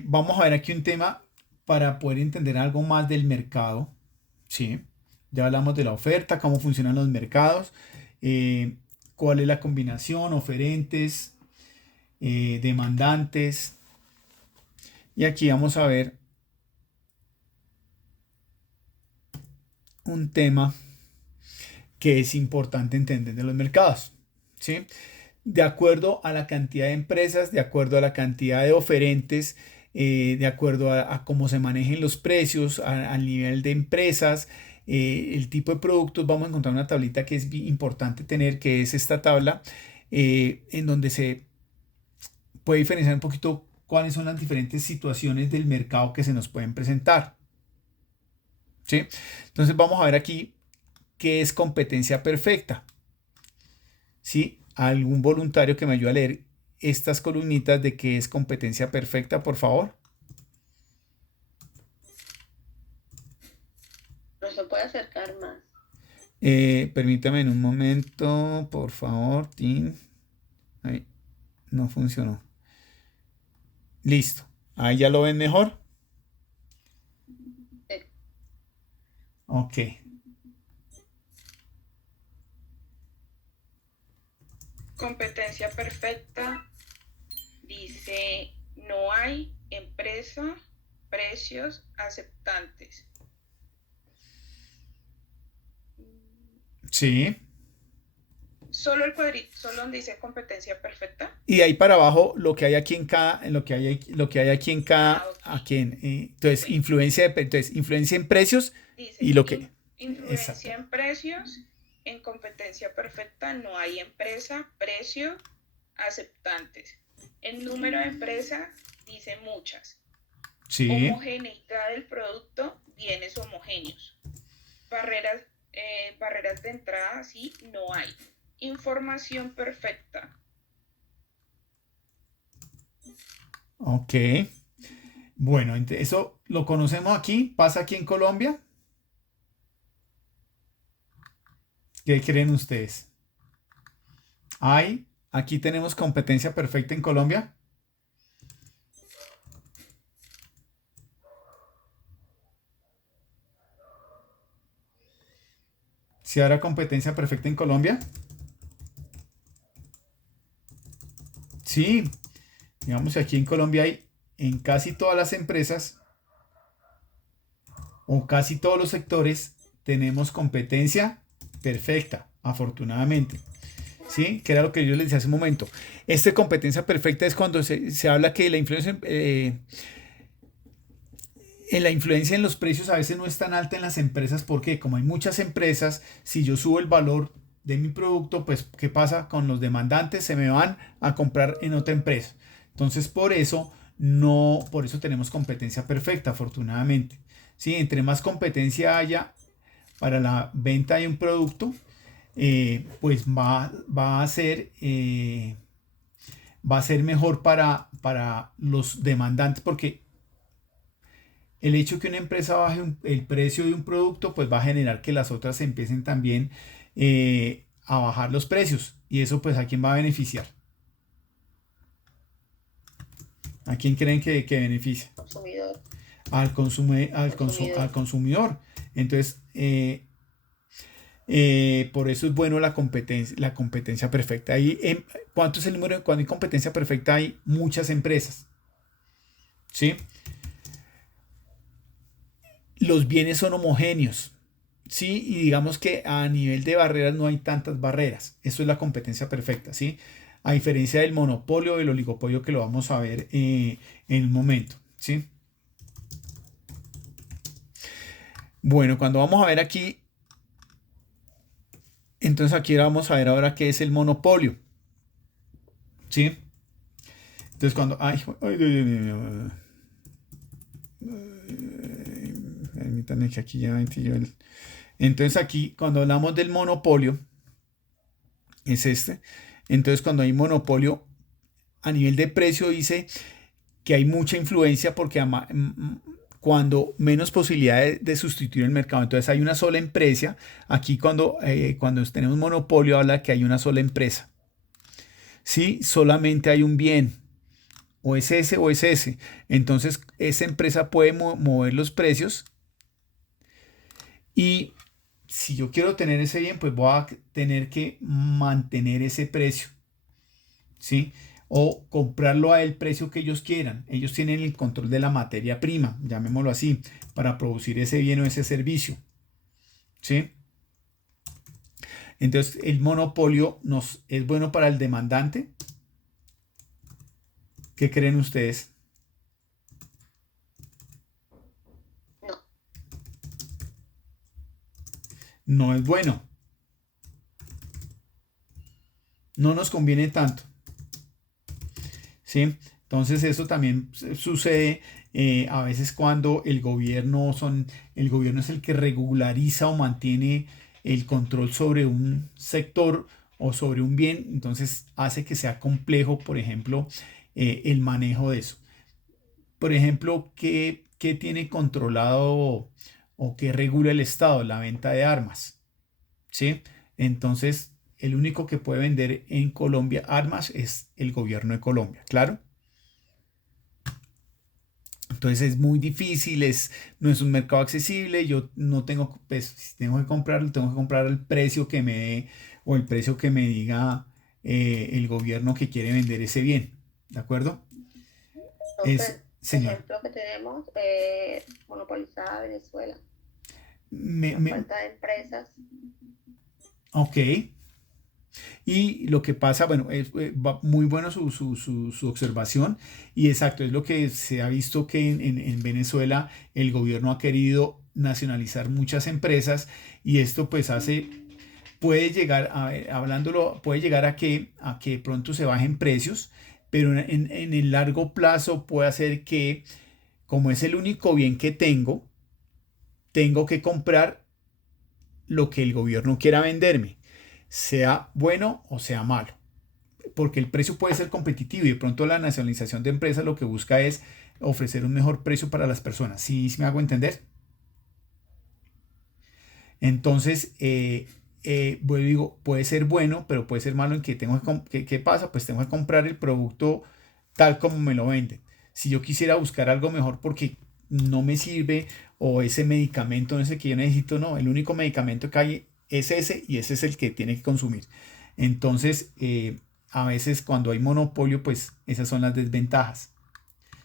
Vamos a ver aquí un tema para poder entender algo más del mercado. ¿Sí? Ya hablamos de la oferta, cómo funcionan los mercados, cuál es la combinación, oferentes, demandantes. Y aquí vamos a ver un tema que es importante entender de los mercados. ¿Sí? De acuerdo a la cantidad de empresas, de acuerdo a la cantidad de oferentes, de acuerdo a cómo se manejen los precios, al nivel de empresas, el tipo de productos, vamos a encontrar una tablita que es importante tener, que es esta tabla, en donde se puede diferenciar un poquito cuáles son las diferentes situaciones del mercado que se nos pueden presentar. ¿Sí? Entonces vamos a ver aquí qué es competencia perfecta. ¿Sí? ¿Algún voluntario que me ayude a leer estas columnitas de qué es competencia perfecta, por favor? No se puede acercar más. Permítame en un momento, por favor. Tin. Ahí, no funcionó. Listo. Ahí ya lo ven mejor. Ok. Competencia perfecta dice no hay empresa, precios aceptantes. Sí. Solo el cuadrito, solo donde dice competencia perfecta. Y de ahí para abajo lo que hay aquí en cada, lo que hay aquí en cada, Ok. aquí entonces Bueno. influencia en precios Dice y lo que. influencia Exacto. en precios. En competencia perfecta no hay empresa, precio, aceptantes. El número de empresas dice muchas. Sí. Homogeneidad del producto, bienes homogéneos. Barreras de entrada, sí, no hay. Información perfecta. Ok. Bueno, eso lo conocemos aquí, pasa aquí en Colombia. ¿Qué creen ustedes? Aquí tenemos competencia perfecta en Colombia. ¿Sí habrá competencia perfecta en Colombia? Sí, digamos que aquí en Colombia hay en casi todas las empresas o casi todos los sectores tenemos competencia perfecta, afortunadamente. ¿sí? Que era lo que yo les decía hace un momento. Esta competencia perfecta es cuando se habla que la influencia en los precios a veces no es tan alta en las empresas, porque como hay muchas empresas, si yo subo el valor de mi producto, pues ¿qué pasa con los demandantes? Se me van a comprar en otra empresa. Entonces, por eso tenemos competencia perfecta, afortunadamente. ¿Sí? Entre más competencia haya para la venta de un producto, pues va a ser mejor para los demandantes, porque el hecho que una empresa baje el precio de un producto, pues va a generar que las otras empiecen también a bajar los precios. Y eso, pues, ¿a quién va a beneficiar? ¿A quién creen que beneficia? Consumidor. Al consumidor. Entonces, por eso es bueno la competencia perfecta. ¿Cuánto es el número? Cuando hay competencia perfecta hay muchas empresas. ¿Sí? Los bienes son homogéneos. ¿Sí? Y digamos que a nivel de barreras no hay tantas barreras. Eso es la competencia perfecta. ¿Sí? A diferencia del monopolio o del oligopolio, que lo vamos a ver en un momento. ¿Sí? Bueno, cuando vamos a ver aquí, entonces aquí vamos a ver ahora qué es el monopolio. ¿Sí? Entonces cuando... permítanme que aquí ya metí yo el... Entonces aquí cuando hablamos del monopolio, es este. Entonces cuando hay monopolio, a nivel de precio dice que hay mucha influencia, porque cuando menos posibilidades de sustituir el mercado. Entonces hay una sola empresa. Aquí cuando tenemos monopolio habla que hay una sola empresa. ¿Sí? Solamente hay un bien. O es ese o es ese. Entonces esa empresa puede mover los precios. Y si yo quiero tener ese bien, pues voy a tener que mantener ese precio. ¿Sí? O comprarlo a el precio que ellos quieran. Ellos tienen el control de la materia prima, llamémoslo así, para producir ese bien o ese servicio. ¿Sí? Entonces, el monopolio es bueno para el demandante. ¿Qué creen ustedes? No. No es bueno. No nos conviene tanto. ¿Sí? Entonces eso también sucede a veces cuando el gobierno es el que regulariza o mantiene el control sobre un sector o sobre un bien. Entonces hace que sea complejo, por ejemplo, el manejo de eso. Por ejemplo, ¿qué tiene controlado o qué regula el Estado? La venta de armas. ¿Sí? Entonces, el único que puede vender en Colombia armas es el gobierno de Colombia, ¿claro? Entonces es muy difícil, no es un mercado accesible. Yo no tengo, pues, si tengo que comprarlo, tengo que comprar el precio que me dé o el precio que me diga el gobierno que quiere vender ese bien, ¿de acuerdo? Entonces, Señor. ejemplo que tenemos, monopolizada Venezuela. La falta de empresas. Ok. Y lo que pasa, bueno, es muy bueno su observación, y exacto, es lo que se ha visto, que en Venezuela el gobierno ha querido nacionalizar muchas empresas, y esto pues puede llegar puede llegar a que pronto se bajen precios, pero en el largo plazo puede hacer que, como es el único bien que tengo que comprar lo que el gobierno quiera venderme, sea bueno o sea malo, porque el precio puede ser competitivo, y de pronto la nacionalización de empresas lo que busca es ofrecer un mejor precio para las personas. ¿Sí me hago entender? Entonces, bueno, digo, puede ser bueno, pero puede ser malo en que ¿qué pasa? Pues tengo que comprar el producto tal como me lo venden. Si yo quisiera buscar algo mejor porque no me sirve, o ese medicamento no es el que yo necesito, no, el único medicamento que hay es ese, y ese es el que tiene que consumir. Entonces, a veces cuando hay monopolio, pues esas son las desventajas.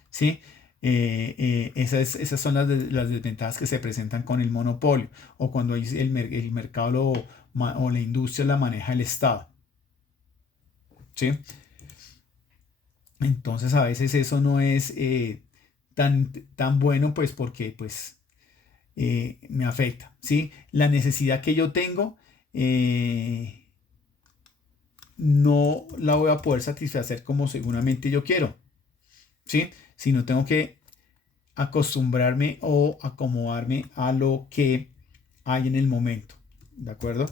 ¿Sí? Esas son las desventajas que se presentan con el monopolio, o cuando el mercado o la industria la maneja el Estado. ¿sí? Entonces a veces eso no es tan bueno, pues porque pues me afecta, ¿sí? La necesidad que yo tengo no la voy a poder satisfacer como seguramente yo quiero, ¿sí? Sino tengo que acostumbrarme o acomodarme a lo que hay en el momento, ¿de acuerdo?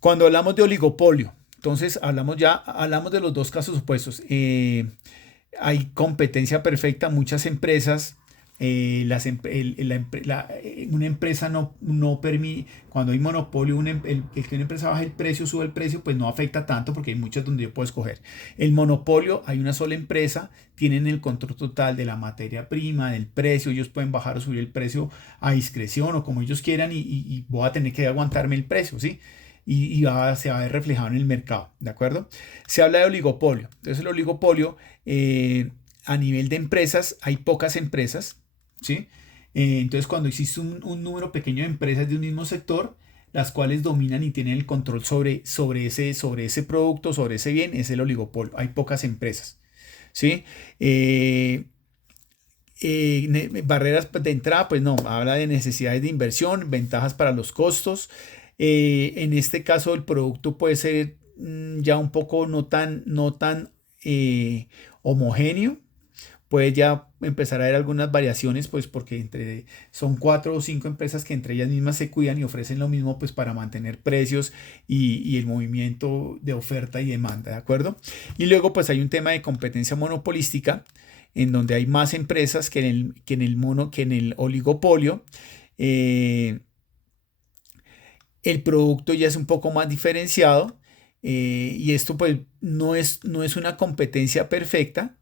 Cuando hablamos de oligopolio, entonces hablamos de los dos casos opuestos. Hay competencia perfecta, muchas empresas, una empresa no permite, cuando hay monopolio, el que una empresa baja el precio, sube el precio, pues no afecta tanto porque hay muchas donde yo puedo escoger. El monopolio, hay una sola empresa, tienen el control total de la materia prima, del precio, ellos pueden bajar o subir el precio a discreción o como ellos quieran y voy a tener que aguantarme el precio, ¿sí? Y se va a ver reflejado en el mercado, ¿de acuerdo? Se habla de oligopolio. Entonces el oligopolio, a nivel de empresas, hay pocas empresas, ¿sí? Entonces cuando existe un número pequeño de empresas de un mismo sector, las cuales dominan y tienen el control sobre ese producto, sobre ese bien, es el oligopolio. Hay pocas empresas, ¿sí? Barreras de entrada, pues no, habla de necesidades de inversión, ventajas para los costos. En este caso el producto puede ser ya un poco no tan homogéneo, puede ya empezar a haber algunas variaciones, pues porque son 4 o 5 empresas que entre ellas mismas se cuidan y ofrecen lo mismo, pues para mantener precios y el movimiento de oferta y demanda, ¿de acuerdo? Y luego pues hay un tema de competencia monopolística, en donde hay más empresas que en el oligopolio. El producto ya es un poco más diferenciado y esto pues no es una competencia perfecta,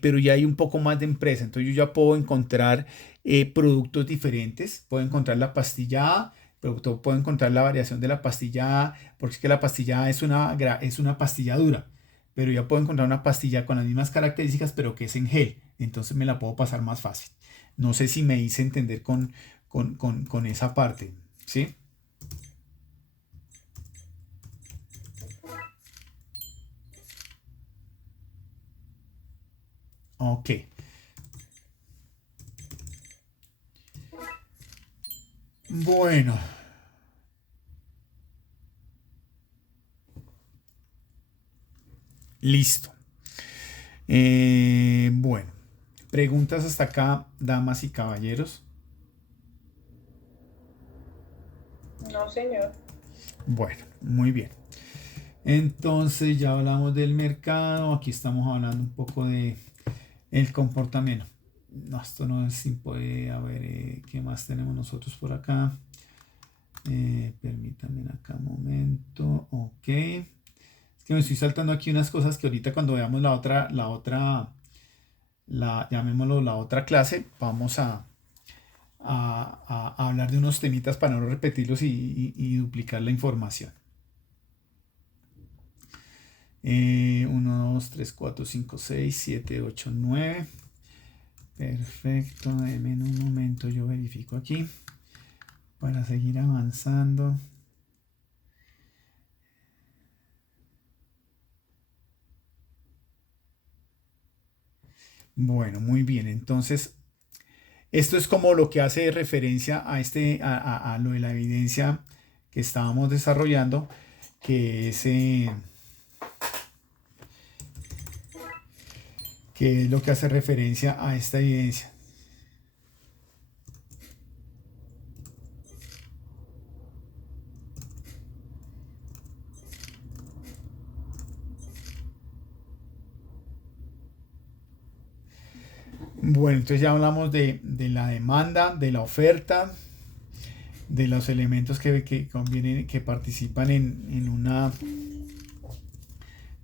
pero ya hay un poco más de empresa. Entonces yo ya puedo encontrar productos diferentes, puedo encontrar la pastilla A, pero puedo encontrar la variación de la pastilla A, porque es que la pastilla A es una pastilla dura, pero ya puedo encontrar una pastilla con las mismas características, pero que es en gel. Entonces me la puedo pasar más fácil. No sé si me hice entender con esa parte, ¿sí? Ok. Bueno. Listo. Bueno. Preguntas hasta acá, damas y caballeros. No, señor. Bueno, muy bien. Entonces ya hablamos del mercado. Aquí estamos hablando un poco de el comportamiento. No, esto no es sin poder. A ver, ¿qué más tenemos nosotros por acá? Permítanme acá un momento. Ok. Es que me estoy saltando aquí unas cosas que ahorita cuando veamos llamémoslo la otra clase, vamos a hablar de unos temitas para no repetirlos y duplicar la información. 1, 2, 3, 4, 5, 6, 7, 8, 9. Perfecto, denme un momento, yo verifico aquí para seguir avanzando. Bueno, muy bien, entonces esto es como lo que hace referencia a lo de la evidencia que estábamos desarrollando, que es lo que hace referencia a esta evidencia. Bueno, entonces ya hablamos de la demanda, de la oferta, de los elementos que convienen, que participan en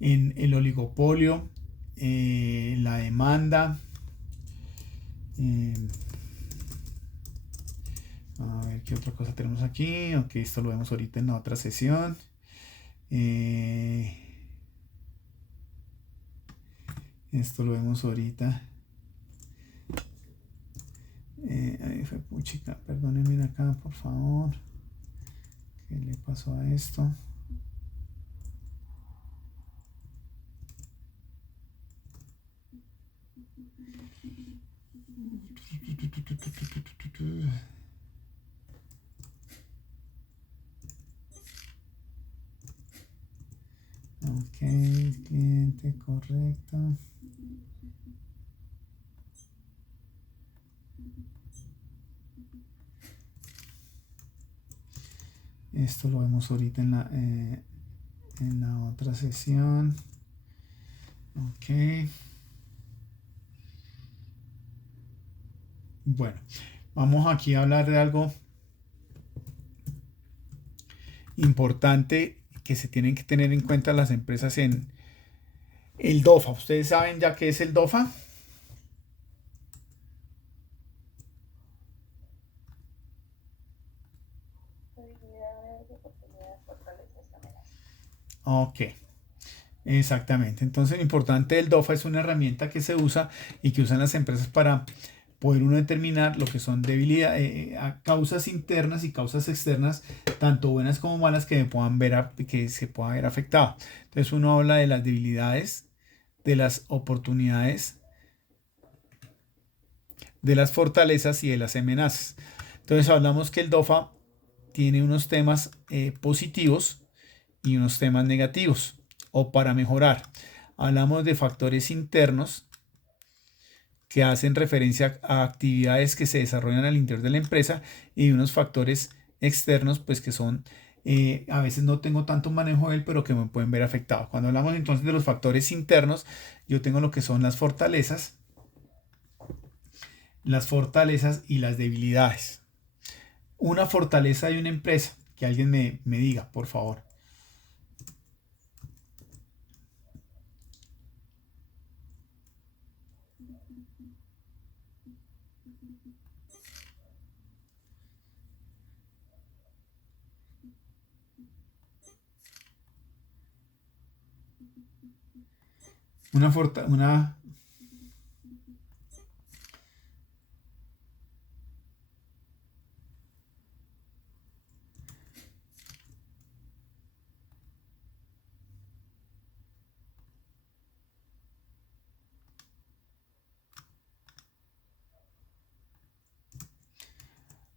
el oligopolio, la demanda. A ver qué otra cosa tenemos aquí. Ok, esto lo vemos ahorita en la otra sesión. Esto lo vemos ahorita. Ahí fue puchica, perdónenme acá, por favor. ¿Qué le pasó a esto? Ok, cliente, correcto. Esto lo vemos ahorita en la otra sesión. Ok. Bueno, vamos aquí a hablar de algo importante que se tienen que tener en cuenta las empresas en el DOFA. ¿Ustedes saben ya qué es el DOFA? Ok, exactamente. Entonces, lo importante del DOFA es una herramienta que se usa y que usan las empresas para poder uno determinar lo que son debilidades, causas internas y causas externas, tanto buenas como malas, que que se pueda ver afectado. Entonces, uno habla de las debilidades, de las oportunidades, de las fortalezas y de las amenazas. Entonces, hablamos que el DOFA tiene unos temas positivos y unos temas negativos o para mejorar. Hablamos de factores internos que hacen referencia a actividades que se desarrollan al interior de la empresa, y unos factores externos pues que son a veces no tengo tanto manejo de él, pero que me pueden ver afectado. Cuando hablamos entonces de los factores internos, yo tengo lo que son las fortalezas y las debilidades. Una fortaleza de una empresa, que alguien me diga, por favor.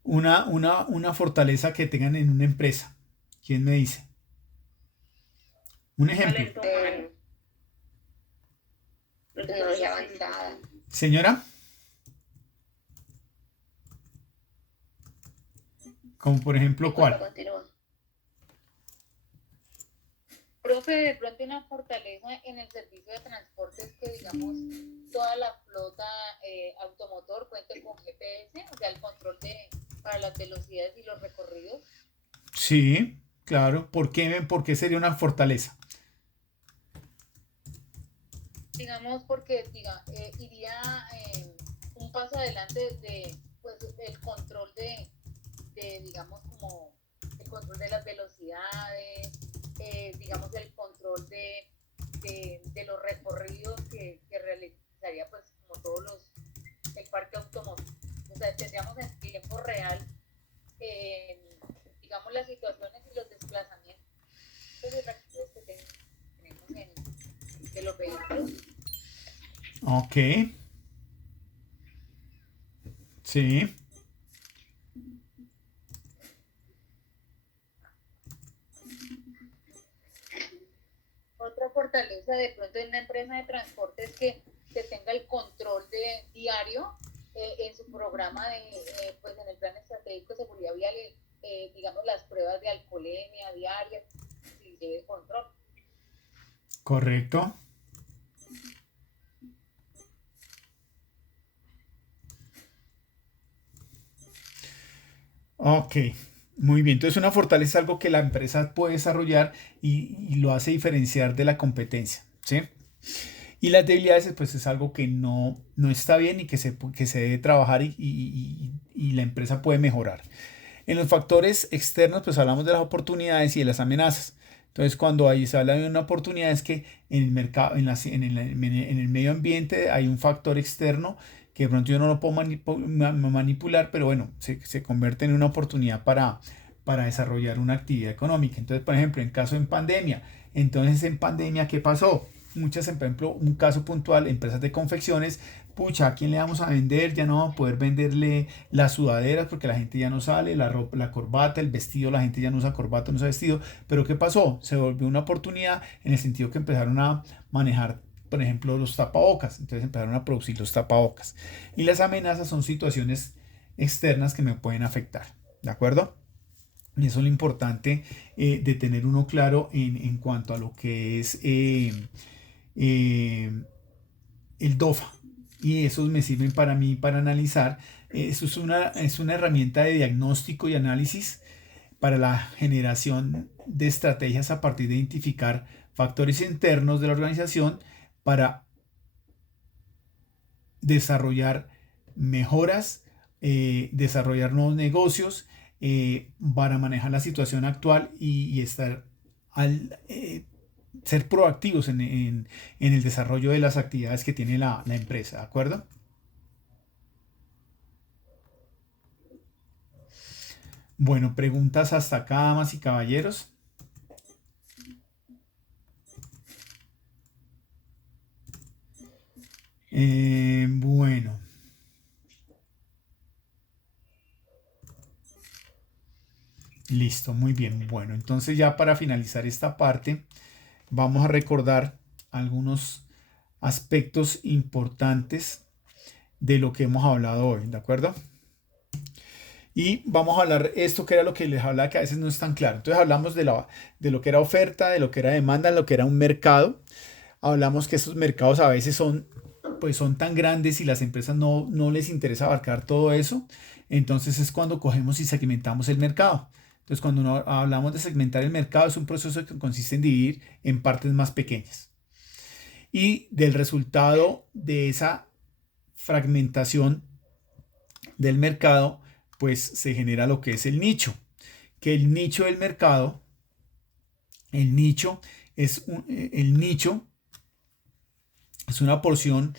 Una fortaleza que tengan en una empresa. ¿Quién me dice? Un ejemplo. Tecnología avanzada. Señora. Como por ejemplo, ¿cuál? Continúa. Profe, de pronto una fortaleza en el servicio de transporte es que, digamos, toda la flota automotor cuente con GPS, o sea, el control para las velocidades y los recorridos. Sí, claro. ¿Por qué sería una fortaleza? Digamos, porque iría un paso adelante de pues, el control digamos, como el control de las velocidades, digamos, el control de los recorridos que realizaría, pues, como el parque automotor. O sea, tendríamos en tiempo real, digamos, las situaciones y los desplazamientos de recorridos que tenemos de los vehículos. Ok. Sí. Otra fortaleza de pronto en una empresa de transporte es que tenga el control diario en su programa pues en el plan estratégico de seguridad vial, digamos, las pruebas de alcoholemia diarias, si lleve control. Correcto. Ok, muy bien. Entonces una fortaleza es algo que la empresa puede desarrollar y lo hace diferenciar de la competencia, ¿sí? Y las debilidades pues es algo que no está bien y que se debe trabajar y la empresa puede mejorar. En los factores externos pues hablamos de las oportunidades y de las amenazas. Entonces cuando ahí se habla de una oportunidad es que en el mercado, en el medio ambiente hay un factor externo que de pronto yo no lo puedo manipular, pero bueno, se convierte en una oportunidad para desarrollar una actividad económica. Entonces, por ejemplo, en caso de pandemia, entonces en pandemia, ¿qué pasó? muchas, por ejemplo, un caso puntual, empresas de confecciones, pucha, ¿a quién le vamos a vender? Ya no vamos a poder venderle las sudaderas porque la gente ya no sale, la ropa, la corbata, el vestido, la gente ya no usa corbata, no usa vestido. Pero ¿qué pasó? Se volvió una oportunidad en el sentido que empezaron a manejar, por ejemplo, los tapabocas. Entonces empezaron a producir los tapabocas. Y las amenazas son situaciones externas que me pueden afectar. ¿De acuerdo? Y eso es lo importante de tener uno claro en cuanto a lo que es el DOFA. Y esos me sirven para mí para analizar. Eso es una herramienta de diagnóstico y análisis para la generación de estrategias a partir de identificar factores internos de la organización para desarrollar mejoras, desarrollar nuevos negocios, para manejar la situación actual y estar ser proactivos en el desarrollo de las actividades que tiene la empresa, ¿de acuerdo? Bueno, preguntas hasta acá, damas y caballeros. Bueno. Listo, muy bien. Bueno, entonces ya para finalizar esta parte, vamos a recordar algunos aspectos importantes de lo que hemos hablado hoy, ¿de acuerdo? Y vamos a hablar esto que era lo que les hablaba que a veces no es tan claro. Entonces hablamos de lo que era oferta, de lo que era demanda, de lo que era un mercado. Hablamos que esos mercados a veces son tan grandes y las empresas no les interesa abarcar todo eso. Entonces es cuando cogemos y segmentamos el mercado. Entonces, cuando hablamos de segmentar el mercado, es un proceso que consiste en dividir en partes más pequeñas. Y del resultado de esa fragmentación del mercado, pues se genera lo que es el nicho. Que el nicho del mercado, el nicho es una porción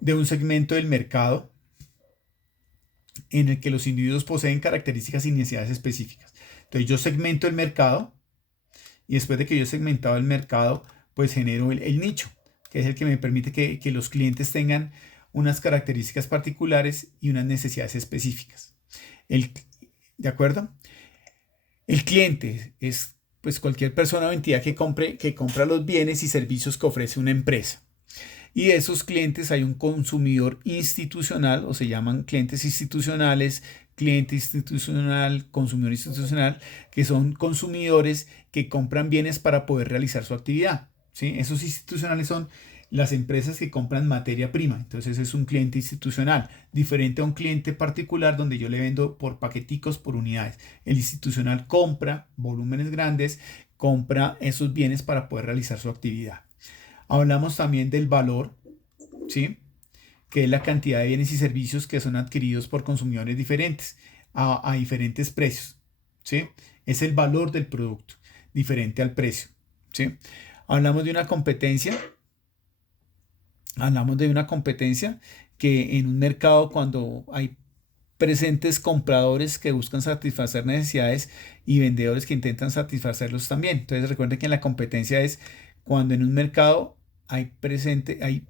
de un segmento del mercado en el que los individuos poseen características y necesidades específicas. Entonces yo segmento el mercado y después de que yo he segmentado el mercado, pues genero el nicho, que es el que me permite que los clientes tengan unas características particulares y unas necesidades específicas. ¿De acuerdo? El cliente es pues cualquier persona o entidad que compra los bienes y servicios que ofrece una empresa. Y de esos clientes hay un consumidor institucional, o se llaman clientes institucionales, cliente institucional, consumidor institucional, que son consumidores que compran bienes para poder realizar su actividad, ¿sí? Esos institucionales son las empresas que compran materia prima. Entonces es un cliente institucional, diferente a un cliente particular donde yo le vendo por paqueticos, por unidades. El institucional compra volúmenes grandes, compra esos bienes para poder realizar su actividad. Hablamos también del valor, ¿sí? Que es la cantidad de bienes y servicios que son adquiridos por consumidores diferentes a diferentes precios, ¿sí? Es el valor del producto, diferente al precio, ¿sí? Hablamos de una competencia que en un mercado, cuando hay presentes compradores que buscan satisfacer necesidades y vendedores que intentan satisfacerlos también. Entonces recuerden que la competencia es cuando en un mercado hay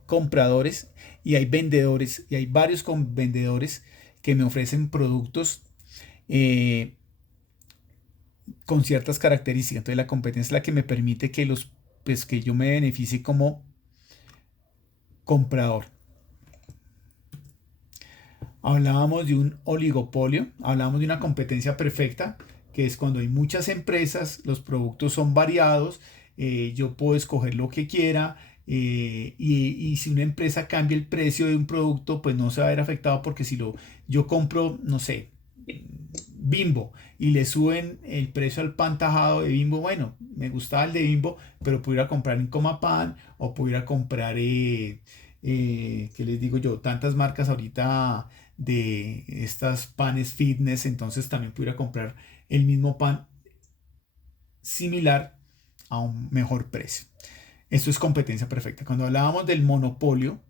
compradores y hay vendedores, y hay varios vendedores que me ofrecen productos con ciertas características. Entonces la competencia es la que me permite que yo me beneficie como comprador. Hablábamos de un oligopolio, hablábamos de una competencia perfecta, que es cuando hay muchas empresas, los productos son variados, yo puedo escoger lo que quiera, y si una empresa cambia el precio de un producto, pues no se va a ver afectado, porque si yo compro, no sé, Bimbo y le suben el precio al pan tajado de Bimbo, bueno, me gustaba el de Bimbo, pero pudiera comprar en Comapan o pudiera comprar, ¿qué les digo yo? Tantas marcas ahorita de estas panes fitness, entonces también pudiera comprar el mismo pan similar a un mejor precio. Eso es competencia perfecta. Cuando hablábamos del monopolio,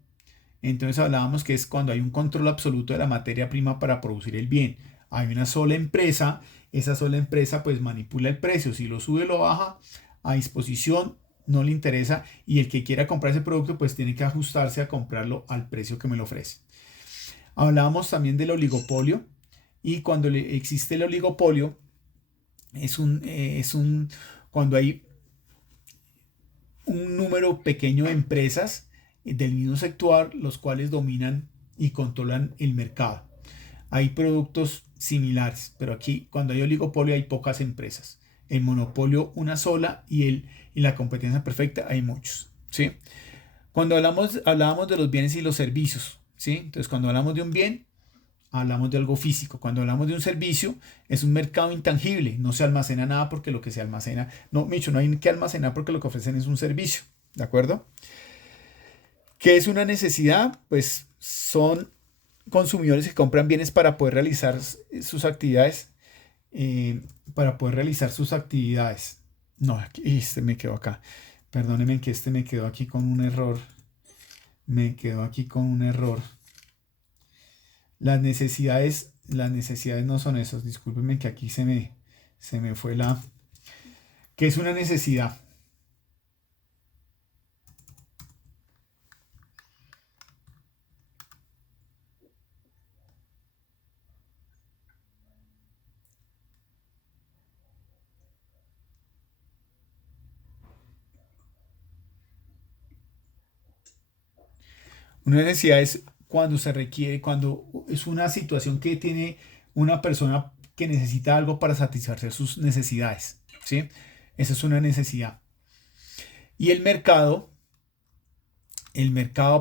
entonces hablábamos que es cuando hay un control absoluto de la materia prima para producir el bien. Hay una sola empresa, esa sola empresa pues manipula el precio, si lo sube o lo baja a disposición no le interesa, y el que quiera comprar ese producto pues tiene que ajustarse a comprarlo al precio que me lo ofrece. Hablábamos también del oligopolio, y cuando existe el oligopolio cuando hay un número pequeño de empresas del mismo sector los cuales dominan y controlan el mercado. Hay productos similares, pero aquí cuando hay oligopolio hay pocas empresas. El monopolio una sola, y la competencia perfecta hay muchos, ¿sí? Cuando hablábamos de los bienes y los servicios, ¿sí? Entonces cuando hablamos de un bien, hablamos de algo físico. Cuando hablamos de un servicio, es un mercado intangible. No se almacena nada porque lo que se almacena... No, Micho, no hay que almacenar porque lo que ofrecen es un servicio. ¿De acuerdo? ¿Qué es una necesidad? Pues son consumidores que compran bienes para poder realizar sus actividades. No, este me quedó acá. Perdónenme que este me quedó aquí con un error. Las necesidades no son esas. Discúlpenme que aquí se me fue la... ¿Qué es una necesidad? Una necesidad es cuando se requiere, cuando es una situación que tiene una persona que necesita algo para satisfacer sus necesidades, ¿sí? Esa es una necesidad. Y el mercado,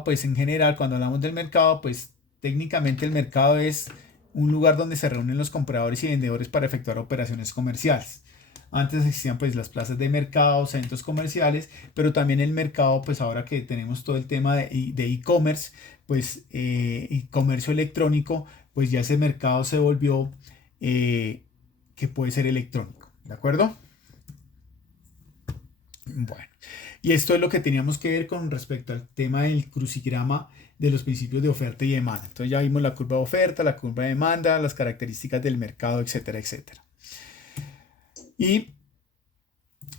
pues en general, cuando hablamos del mercado, pues técnicamente el mercado es un lugar donde se reúnen los compradores y vendedores para efectuar operaciones comerciales. Antes existían pues las plazas de mercado, centros comerciales, pero también el mercado, pues ahora que tenemos todo el tema de e-commerce, pues y comercio electrónico, pues ya ese mercado se volvió que puede ser electrónico, ¿de acuerdo? Bueno, y esto es lo que teníamos que ver con respecto al tema del crucigrama de los principios de oferta y demanda. Entonces ya vimos la curva de oferta, la curva de demanda, las características del mercado, etcétera, etcétera. Y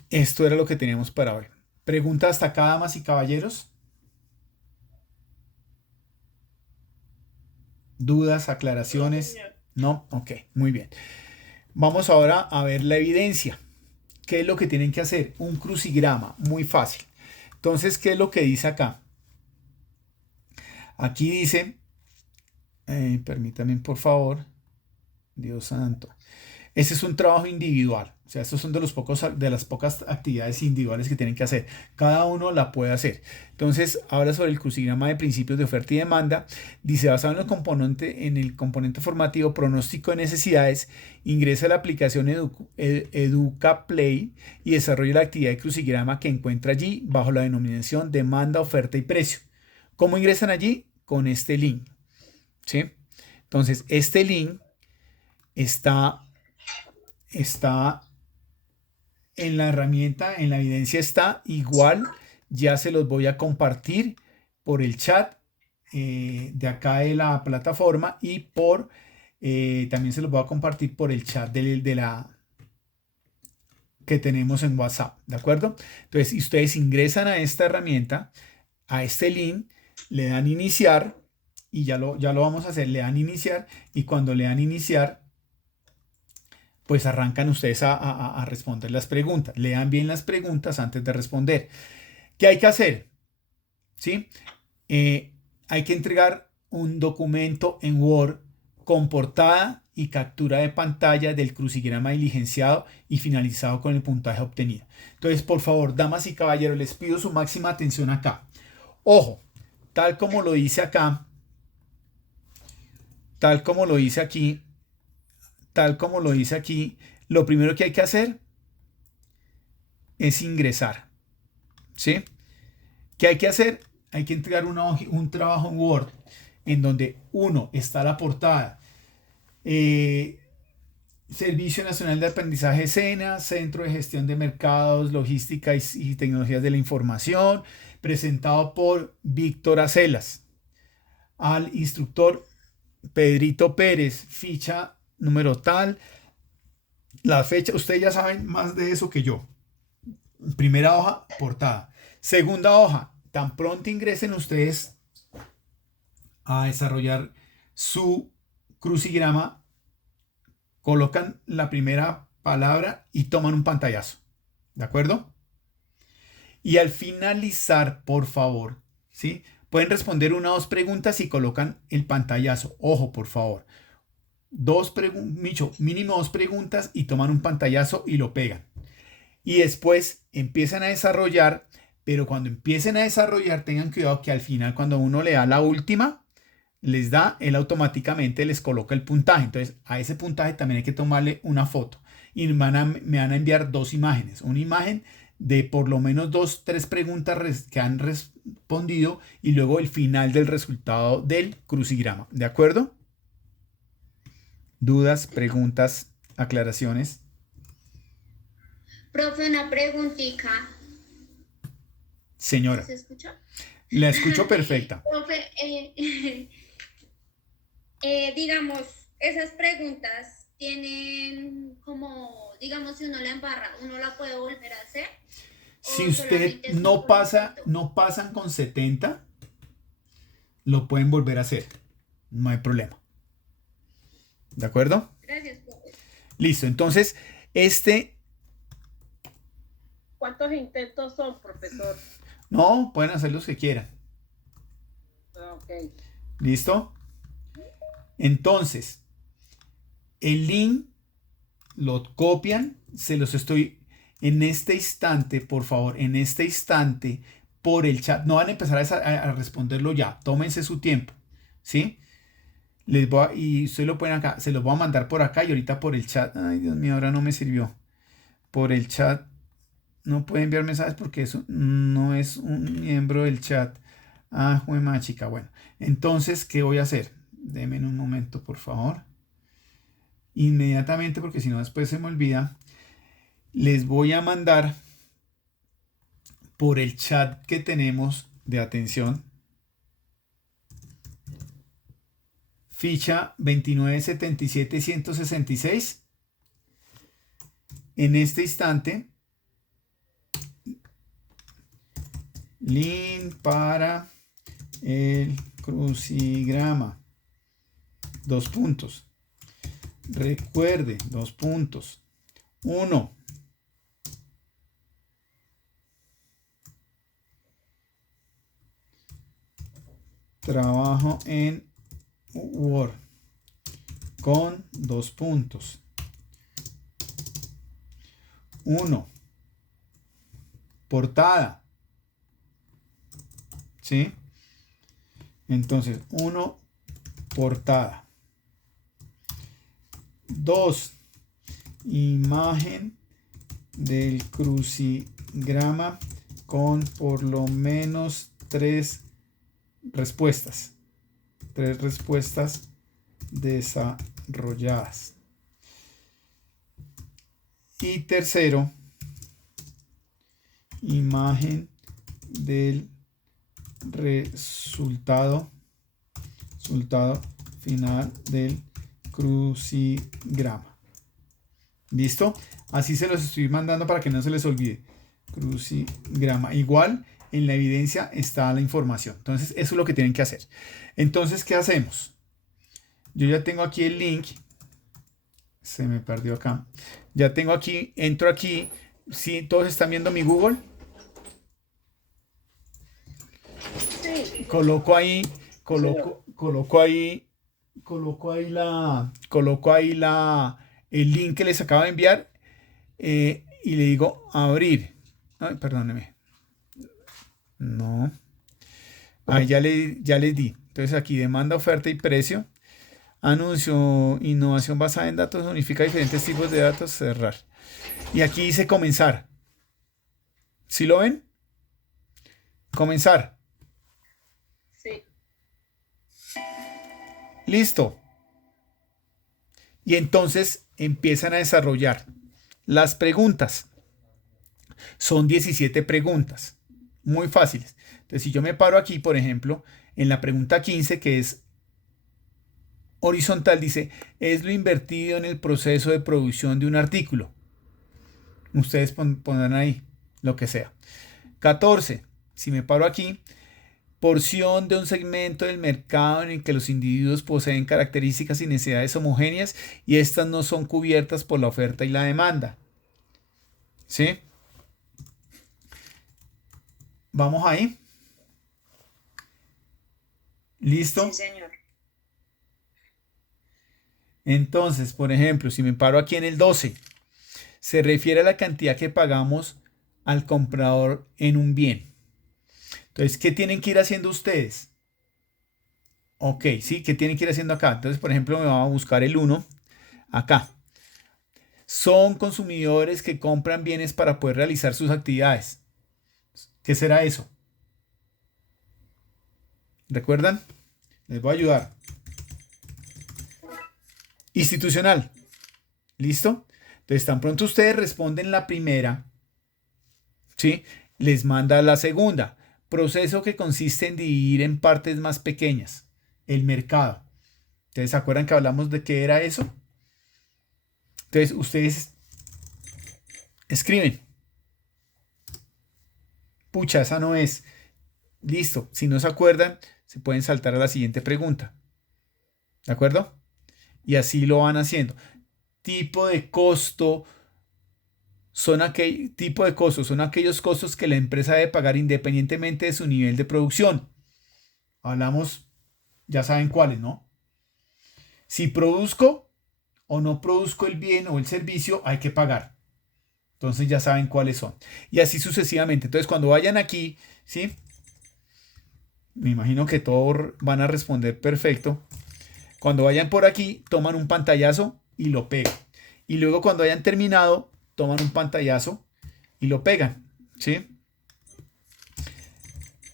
esto era lo que teníamos para hoy. ¿Preguntas hasta acá, damas y caballeros? ¿Dudas, aclaraciones? No, ok, muy bien. Vamos ahora a ver la evidencia. ¿Qué es lo que tienen que hacer? Un crucigrama, muy fácil. Entonces, ¿qué es lo que dice acá? Aquí dice, permítanme por favor, Dios santo. Ese es un trabajo individual. O sea, estos son de las pocas actividades individuales que tienen que hacer. Cada uno la puede hacer. Entonces, habla sobre el crucigrama de principios de oferta y demanda. Dice, basado en el componente formativo pronóstico de necesidades, ingresa a la aplicación Educa Play y desarrolla la actividad de crucigrama que encuentra allí bajo la denominación demanda, oferta y precio. ¿Cómo ingresan allí? Con este link, ¿sí? Entonces, este link está en la herramienta, en la evidencia está igual. Ya se los voy a compartir por el chat de acá de la plataforma, y también se los voy a compartir por el chat que tenemos en WhatsApp, ¿de acuerdo? Entonces, si ustedes ingresan a esta herramienta, a este link, le dan iniciar, y ya lo vamos a hacer, le dan iniciar, y cuando le dan iniciar, pues arrancan ustedes a responder las preguntas. Lean bien las preguntas antes de responder. ¿Qué hay que hacer? ¿Sí? Hay que entregar un documento en Word con portada y captura de pantalla del crucigrama diligenciado y finalizado con el puntaje obtenido. Entonces, por favor, damas y caballeros, les pido su máxima atención acá. Ojo, tal como lo dice acá, tal como lo dice aquí, lo primero que hay que hacer es ingresar, ¿sí? ¿Qué hay que hacer? Hay que entregar un trabajo en Word en donde está la portada, Servicio Nacional de Aprendizaje SENA, Centro de Gestión de Mercados, Logística y Tecnologías de la Información, presentado por Víctor Acelas, al instructor Pedrito Pérez, ficha número tal, la fecha. Ustedes ya saben más de eso que yo. Primera hoja, portada. Segunda hoja, tan pronto ingresen ustedes a desarrollar su crucigrama, colocan la primera palabra y toman un pantallazo. ¿De acuerdo? Y al finalizar, por favor, ¿sí? Pueden responder una o dos preguntas y colocan el pantallazo. Ojo, por favor. Mínimo dos preguntas y toman un pantallazo y lo pegan. Y después empiezan a desarrollar, pero cuando empiecen a desarrollar, tengan cuidado que al final, cuando uno le da la última, les da, él automáticamente les coloca el puntaje. Entonces, a ese puntaje también hay que tomarle una foto. Y me van a enviar dos imágenes. Una imagen de por lo menos 2-3 preguntas que han respondido y luego el final del resultado del crucigrama. ¿De acuerdo? ¿Dudas, preguntas, aclaraciones? Profe, una preguntita. Señora, ¿Se escucha? la escucho perfecta. Profe, digamos, esas preguntas tienen como, digamos, si uno la embarra, ¿uno la puede volver a hacer? Si ¿O usted solamente es un no conocimiento? pasan con 70, lo pueden volver a hacer. No hay problema. ¿De acuerdo? Gracias, profe. Listo. Entonces, ¿Cuántos intentos son, profesor? no, pueden hacer los que quieran. Ok. ¿Listo? Entonces, el link lo copian, se los estoy en este instante, por favor, en este instante, por el chat. No van a empezar a responderlo ya. Tómense su tiempo, ¿sí? Y ustedes lo ponen acá, se los voy a mandar por acá y ahorita por el chat. Ay, Dios mío, ahora no me sirvió. Por el chat no puede enviar mensajes porque eso no es un miembro del chat. Ah, juema chica. Bueno, entonces, ¿qué voy a hacer? Denme un momento, por favor. Inmediatamente, porque si no después se me olvida, les voy a mandar por el chat que tenemos de atención. Ficha 2977-166. En este instante, link para el crucigrama. 2 puntos. Recuerde, 2 puntos. 1. Trabajo en Word con 2 puntos. 1. Portada. ¿Sí? Entonces, 1. Portada. 2. Imagen del crucigrama con por lo menos 3 respuestas. 3 respuestas desarrolladas. Y tercero, imagen del resultado final del crucigrama. ¿Listo? Así se los estoy mandando para que no se les olvide. Crucigrama. Igual en la evidencia está la información. Entonces, eso es lo que tienen que hacer. Entonces, ¿qué hacemos? Yo ya tengo aquí el link. Se me perdió acá. Ya tengo aquí, entro aquí. ¿Sí? ¿Todos están viendo mi Google? Sí. Coloco ahí el link que les acabo de enviar y le digo abrir. Ay, perdóneme. No. Ahí ya les di. Entonces aquí demanda, oferta y precio. Anuncio, innovación basada en datos, unifica diferentes tipos de datos, cerrar. Y aquí dice comenzar. ¿Sí lo ven? Comenzar. Sí. Listo. Y entonces empiezan a desarrollar las preguntas. Son 17 preguntas. Muy fáciles. Entonces, si yo me paro aquí, por ejemplo, en la pregunta 15, que es horizontal, dice, es lo invertido en el proceso de producción de un artículo. Ustedes pondrán ahí. lo que sea. 14. Si me paro aquí, porción de un segmento del mercado en el que los individuos poseen características y necesidades homogéneas y estas no son cubiertas por la oferta y la demanda. ¿Sí? ¿Vamos ahí? ¿Listo? Sí, señor. Entonces, por ejemplo, si me paro aquí en el 12, se refiere a la cantidad que pagamos al comprador en un bien. Entonces, ¿qué tienen que ir haciendo ustedes? Ok, sí, ¿qué tienen que ir haciendo acá? Entonces, por ejemplo, me voy a buscar el 1 acá. Son consumidores que compran bienes para poder realizar sus actividades. ¿Qué será eso? ¿Recuerdan? Les voy a ayudar. Institucional. ¿Listo? Entonces, tan pronto ustedes responden la primera, ¿sí? Les manda la segunda. Proceso que consiste en dividir en partes más pequeñas. El mercado. ¿Ustedes se acuerdan que hablamos de qué era eso? Entonces, ustedes escriben. Pucha, esa no es. Listo. Si no se acuerdan, se pueden saltar a la siguiente pregunta. ¿De acuerdo? Y así lo van haciendo. Tipo de costo son aquellos costos que la empresa debe pagar independientemente de su nivel de producción. Hablamos, ya saben cuáles, ¿no? Si produzco o no produzco el bien o el servicio, hay que pagar. Entonces ya saben cuáles son. Y así sucesivamente. Entonces cuando vayan aquí, ¿sí? Me imagino que todos van a responder perfecto. Cuando vayan por aquí, toman un pantallazo y lo pegan. Y luego cuando hayan terminado, toman un pantallazo y lo pegan. ¿Sí?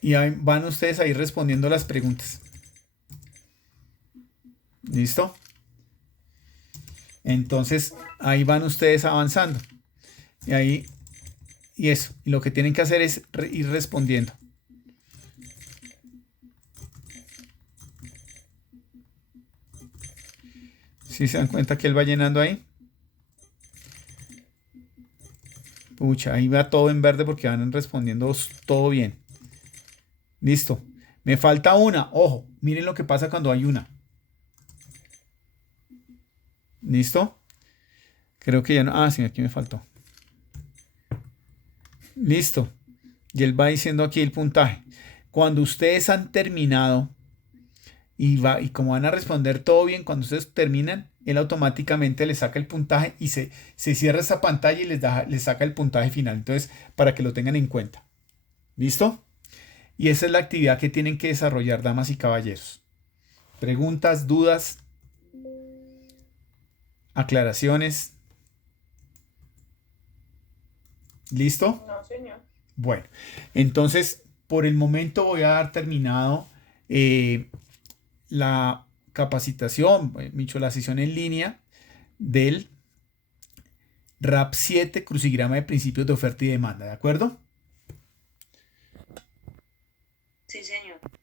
Y ahí van ustedes a ir respondiendo las preguntas. ¿Listo? Entonces, ahí van ustedes avanzando. Y ahí, y eso. Y lo que tienen que hacer es ir respondiendo. ¿Sí se dan cuenta que él va llenando ahí? Pucha, ahí va todo en verde porque van respondiendo todo bien. Listo. Me falta una. Ojo, miren lo que pasa cuando hay una. ¿Listo? Creo que ya no. Ah, sí, aquí me faltó. Listo. Y él va diciendo aquí el puntaje. Cuando ustedes han terminado y como van a responder todo bien, cuando ustedes terminan, él automáticamente les saca el puntaje y se cierra esa pantalla y les saca el puntaje final. Entonces, para que lo tengan en cuenta. ¿Listo? Y esa es la actividad que tienen que desarrollar, damas y caballeros. Preguntas, dudas, aclaraciones. ¿Listo? No, señor. Bueno, entonces por el momento voy a dar terminado la capacitación, la sesión en línea del RAP 7, crucigrama de principios de oferta y demanda, ¿de acuerdo?